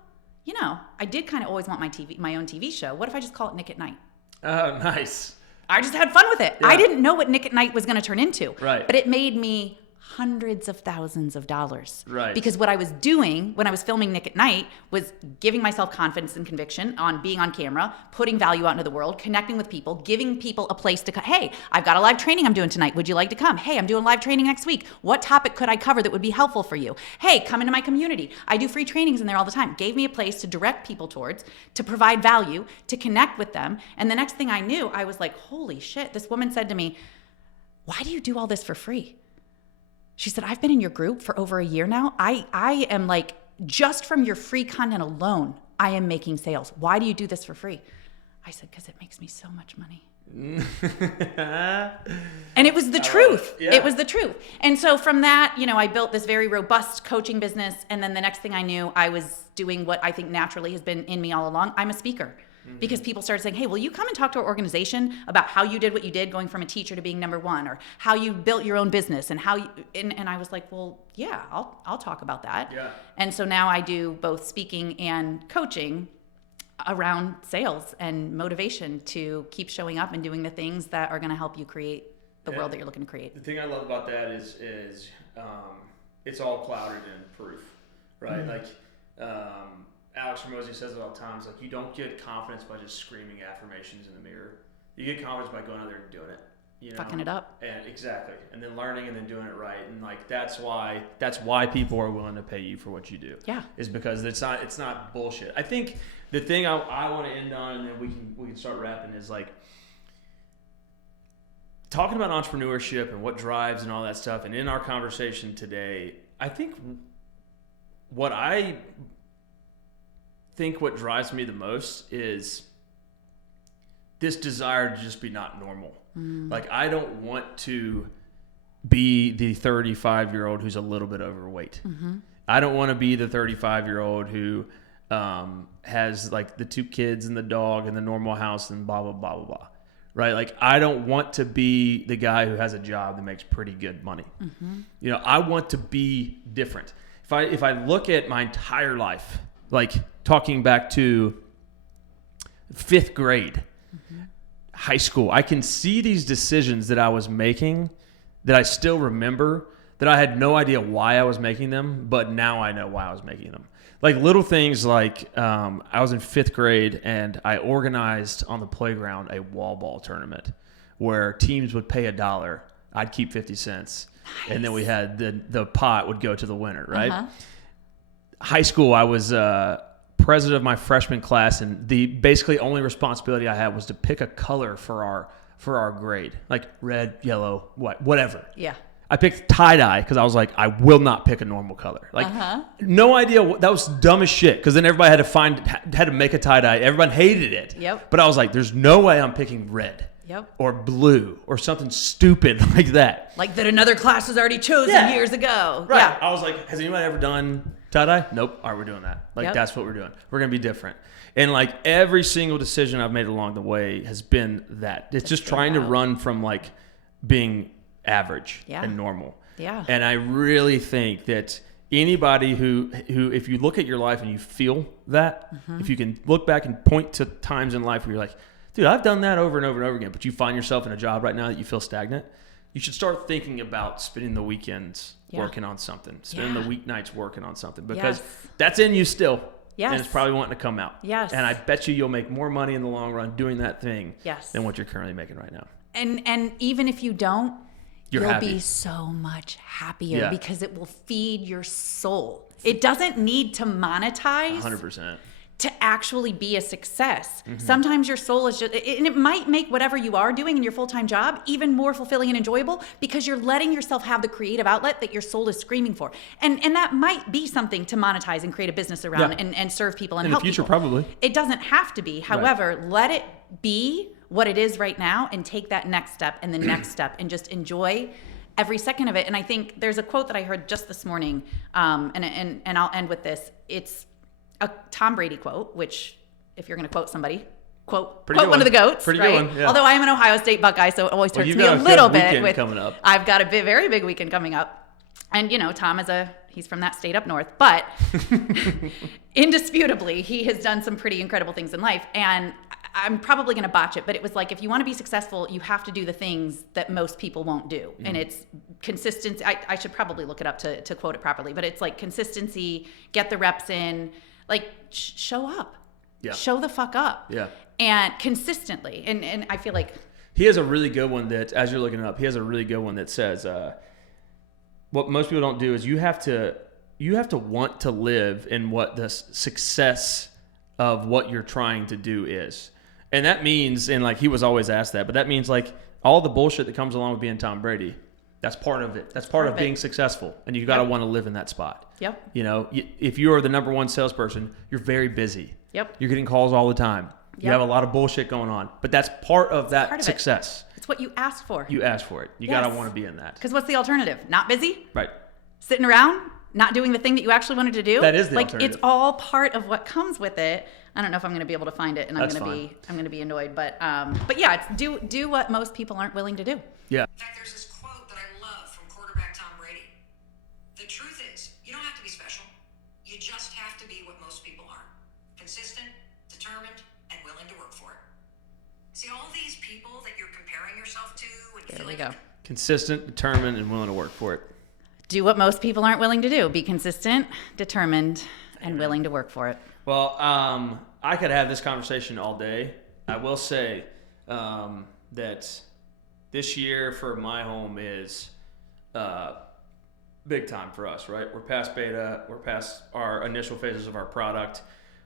you know, I did kind of always want my own TV show. What if I just call it Nick at Night? Oh, nice. I just had fun with it. Yeah. I didn't know what Nick at Night was going to turn into. Right. But it made me hundreds of thousands of dollars. Right. Because what I was doing when I was filming Nick at Night was giving myself confidence and conviction on being on camera, putting value out into the world, connecting with people, giving people a place to come. Hey, I've got a live training I'm doing tonight. Would you like to come? Hey, I'm doing live training next week. What topic could I cover that would be helpful for you? Hey, come into my community. I do free trainings in there all the time. Gave me a place to direct people towards, to provide value, to connect with them. And the next thing I knew, I was like, holy shit. This woman said to me, why do you do all this for free? She said, I've been in your group for over a year now. I am like, just from your free content alone, I am making sales. Why do you do this for free? I said, because it makes me so much money. And it was the truth. Yeah. It was the truth. And so from that, you know, I built this very robust coaching business. And then the next thing I knew, I was doing what I think naturally has been in me all along. I'm a speaker. Because people started saying, hey, will you come and talk to our organization about how you did what you did going from a teacher to being number one, or how you built your own business and how you, and I was like, well, yeah, I'll talk about that. Yeah. And so now I do both speaking and coaching around sales and motivation to keep showing up and doing the things that are going to help you create the world that you're looking to create. The thing I love about that is it's all clouded in proof, right? Mm-hmm. Like, Alex Hormozi says it all the time. It's like, you don't get confidence by just screaming affirmations in the mirror. You get confidence by going out there and doing it. You know? Fucking it up. And exactly. And then learning and then doing it right. And like, that's why people are willing to pay you for what you do. Yeah. Is because it's not bullshit. I think the thing I want to end on, and then we can start wrapping, is like talking about entrepreneurship and what drives and all that stuff. And in our conversation today, I think what drives me the most is this desire to just be not normal. Like, I don't want to be the 35-year-old who's a little bit overweight. I don't want to be the 35-year-old who has like the 2 kids and the dog and the normal house and blah, blah, blah, blah, blah. Right? Like, I don't want to be the guy who has a job that makes pretty good money. You know, I want to be different. If I look at my entire life, like talking back to 5th grade, high school, I can see these decisions that I was making that I still remember, that I had no idea why I was making them, but now I know why I was making them. Like little things like I was in 5th grade and I organized on the playground a wall ball tournament where teams would pay $1. I'd keep 50 cents. Nice. And then we had the pot would go to the winner, right? High school, I was president of my freshman class, and the basically only responsibility I had was to pick a color for our grade, like red, yellow, white, whatever. Yeah. I picked tie-dye because I was like, I will not pick a normal color. Like, no idea. That was dumb as shit, because then everybody had to make a tie-dye. Everyone hated it. Yep. But I was like, there's no way I'm picking red. Yep. Or blue or something stupid like that. Like that another class was already chosen years ago. Right. Yeah. I was like, has anyone ever done tie-dye? Nope. All right, we're doing that. Like, that's what we're doing. We're going to be different. And like every single decision I've made along the way has been that. It's just trying to run from like being average and normal. Yeah. And I really think that anybody who if you look at your life and you feel that, if you can look back and point to times in life where you're like, dude, I've done that over and over and over again, but you find yourself in a job right now that you feel stagnant, you should start thinking about spending the weekends working on something, spending the weeknights working on something, because that's in you still. Yes. And it's probably wanting to come out. Yes. And I bet you'll make more money in the long run doing that thing than what you're currently making right now. And even if you don't, you'll happy. Be so much happier because it will feed your soul. It doesn't need to monetize. 100%. to actually be a success. Sometimes your soul is just, and it might make whatever you are doing in your full-time job even more fulfilling and enjoyable because you're letting yourself have the creative outlet that your soul is screaming for. And that might be something to monetize and create a business around and serve people and help people. In the future, probably. It doesn't have to be. However, let it be what it is right now and take that next step and the next step and just enjoy every second of it. And I think there's a quote that I heard just this morning, and I'll end with this. It's a Tom Brady quote, which if you're going to quote somebody, quote one of the GOATs, Pretty right? good one, yeah. Although I am an Ohio State Buckeye, so it always hurts me a little bit. Coming up. I've got a very big weekend coming up. And, Tom he's from that state up north, but indisputably, he has done some pretty incredible things in life. And I'm probably going to botch it, but it was like, if you want to be successful, you have to do the things that most people won't do. And it's consistency. I should probably look it up to quote it properly, but it's like consistency, get the reps in, like show up, show the fuck up, and consistently. And I feel like he has a really good one that, as you're looking it up, he has a really good one that says, what most people don't do is you have to want to live in what the success of what you're trying to do is. And that means, and like he was always asked that, but that means like all the bullshit that comes along with being Tom Brady, that's part of it. That's part of being successful. And you got to want to live in that spot. Yep. If you are the number one salesperson, you're very busy. Yep. You're getting calls all the time. You have a lot of bullshit going on, but that's part of that success. It's what you asked for. You asked for it. You got to want to be in that. Because what's the alternative? Not busy? Right. Sitting around? Not doing the thing that you actually wanted to do? That is the alternative. It's all part of what comes with it. I don't know if I'm going to be able to find it, and I'm going to be annoyed. But yeah, it's do what most people aren't willing to do. Yeah. In fact, there's this quote that I love from quarterback Tom Brady. The truth is, you don't have to be special. You just have to be what most people aren't. Consistent, determined, and willing to work for it. See, all these people that you're comparing yourself to, and There we go. Consistent, determined, and willing to work for it. Do what most people aren't willing to do. Be consistent, determined, and willing to work for it. Well, I could have this conversation all day. I will say that this year for MyHome is big time for us, right? We're past beta. We're past our initial phases of our product.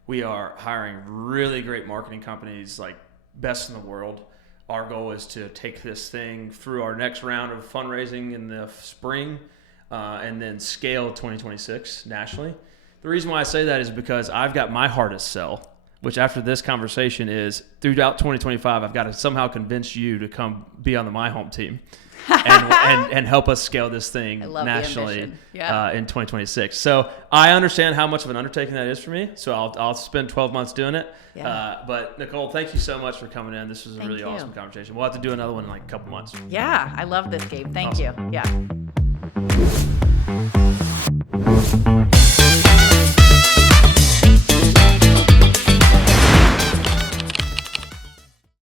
We are hiring really great marketing companies, like best in the world. Our goal is to take this thing through our next round of fundraising in the spring and then scale 2026 nationally. The reason why I say that is because I've got my hardest sell, which after this conversation is throughout 2025, I've got to somehow convince you to come be on the MyHome team and help us scale this thing nationally in 2026. So I understand how much of an undertaking that is for me. So I'll spend 12 months doing it. Yeah. But Nicole, thank you so much for coming in. This was a really awesome conversation. We'll have to do another one in like a couple months. Yeah, I love this, Gabe. Thank you. Yeah.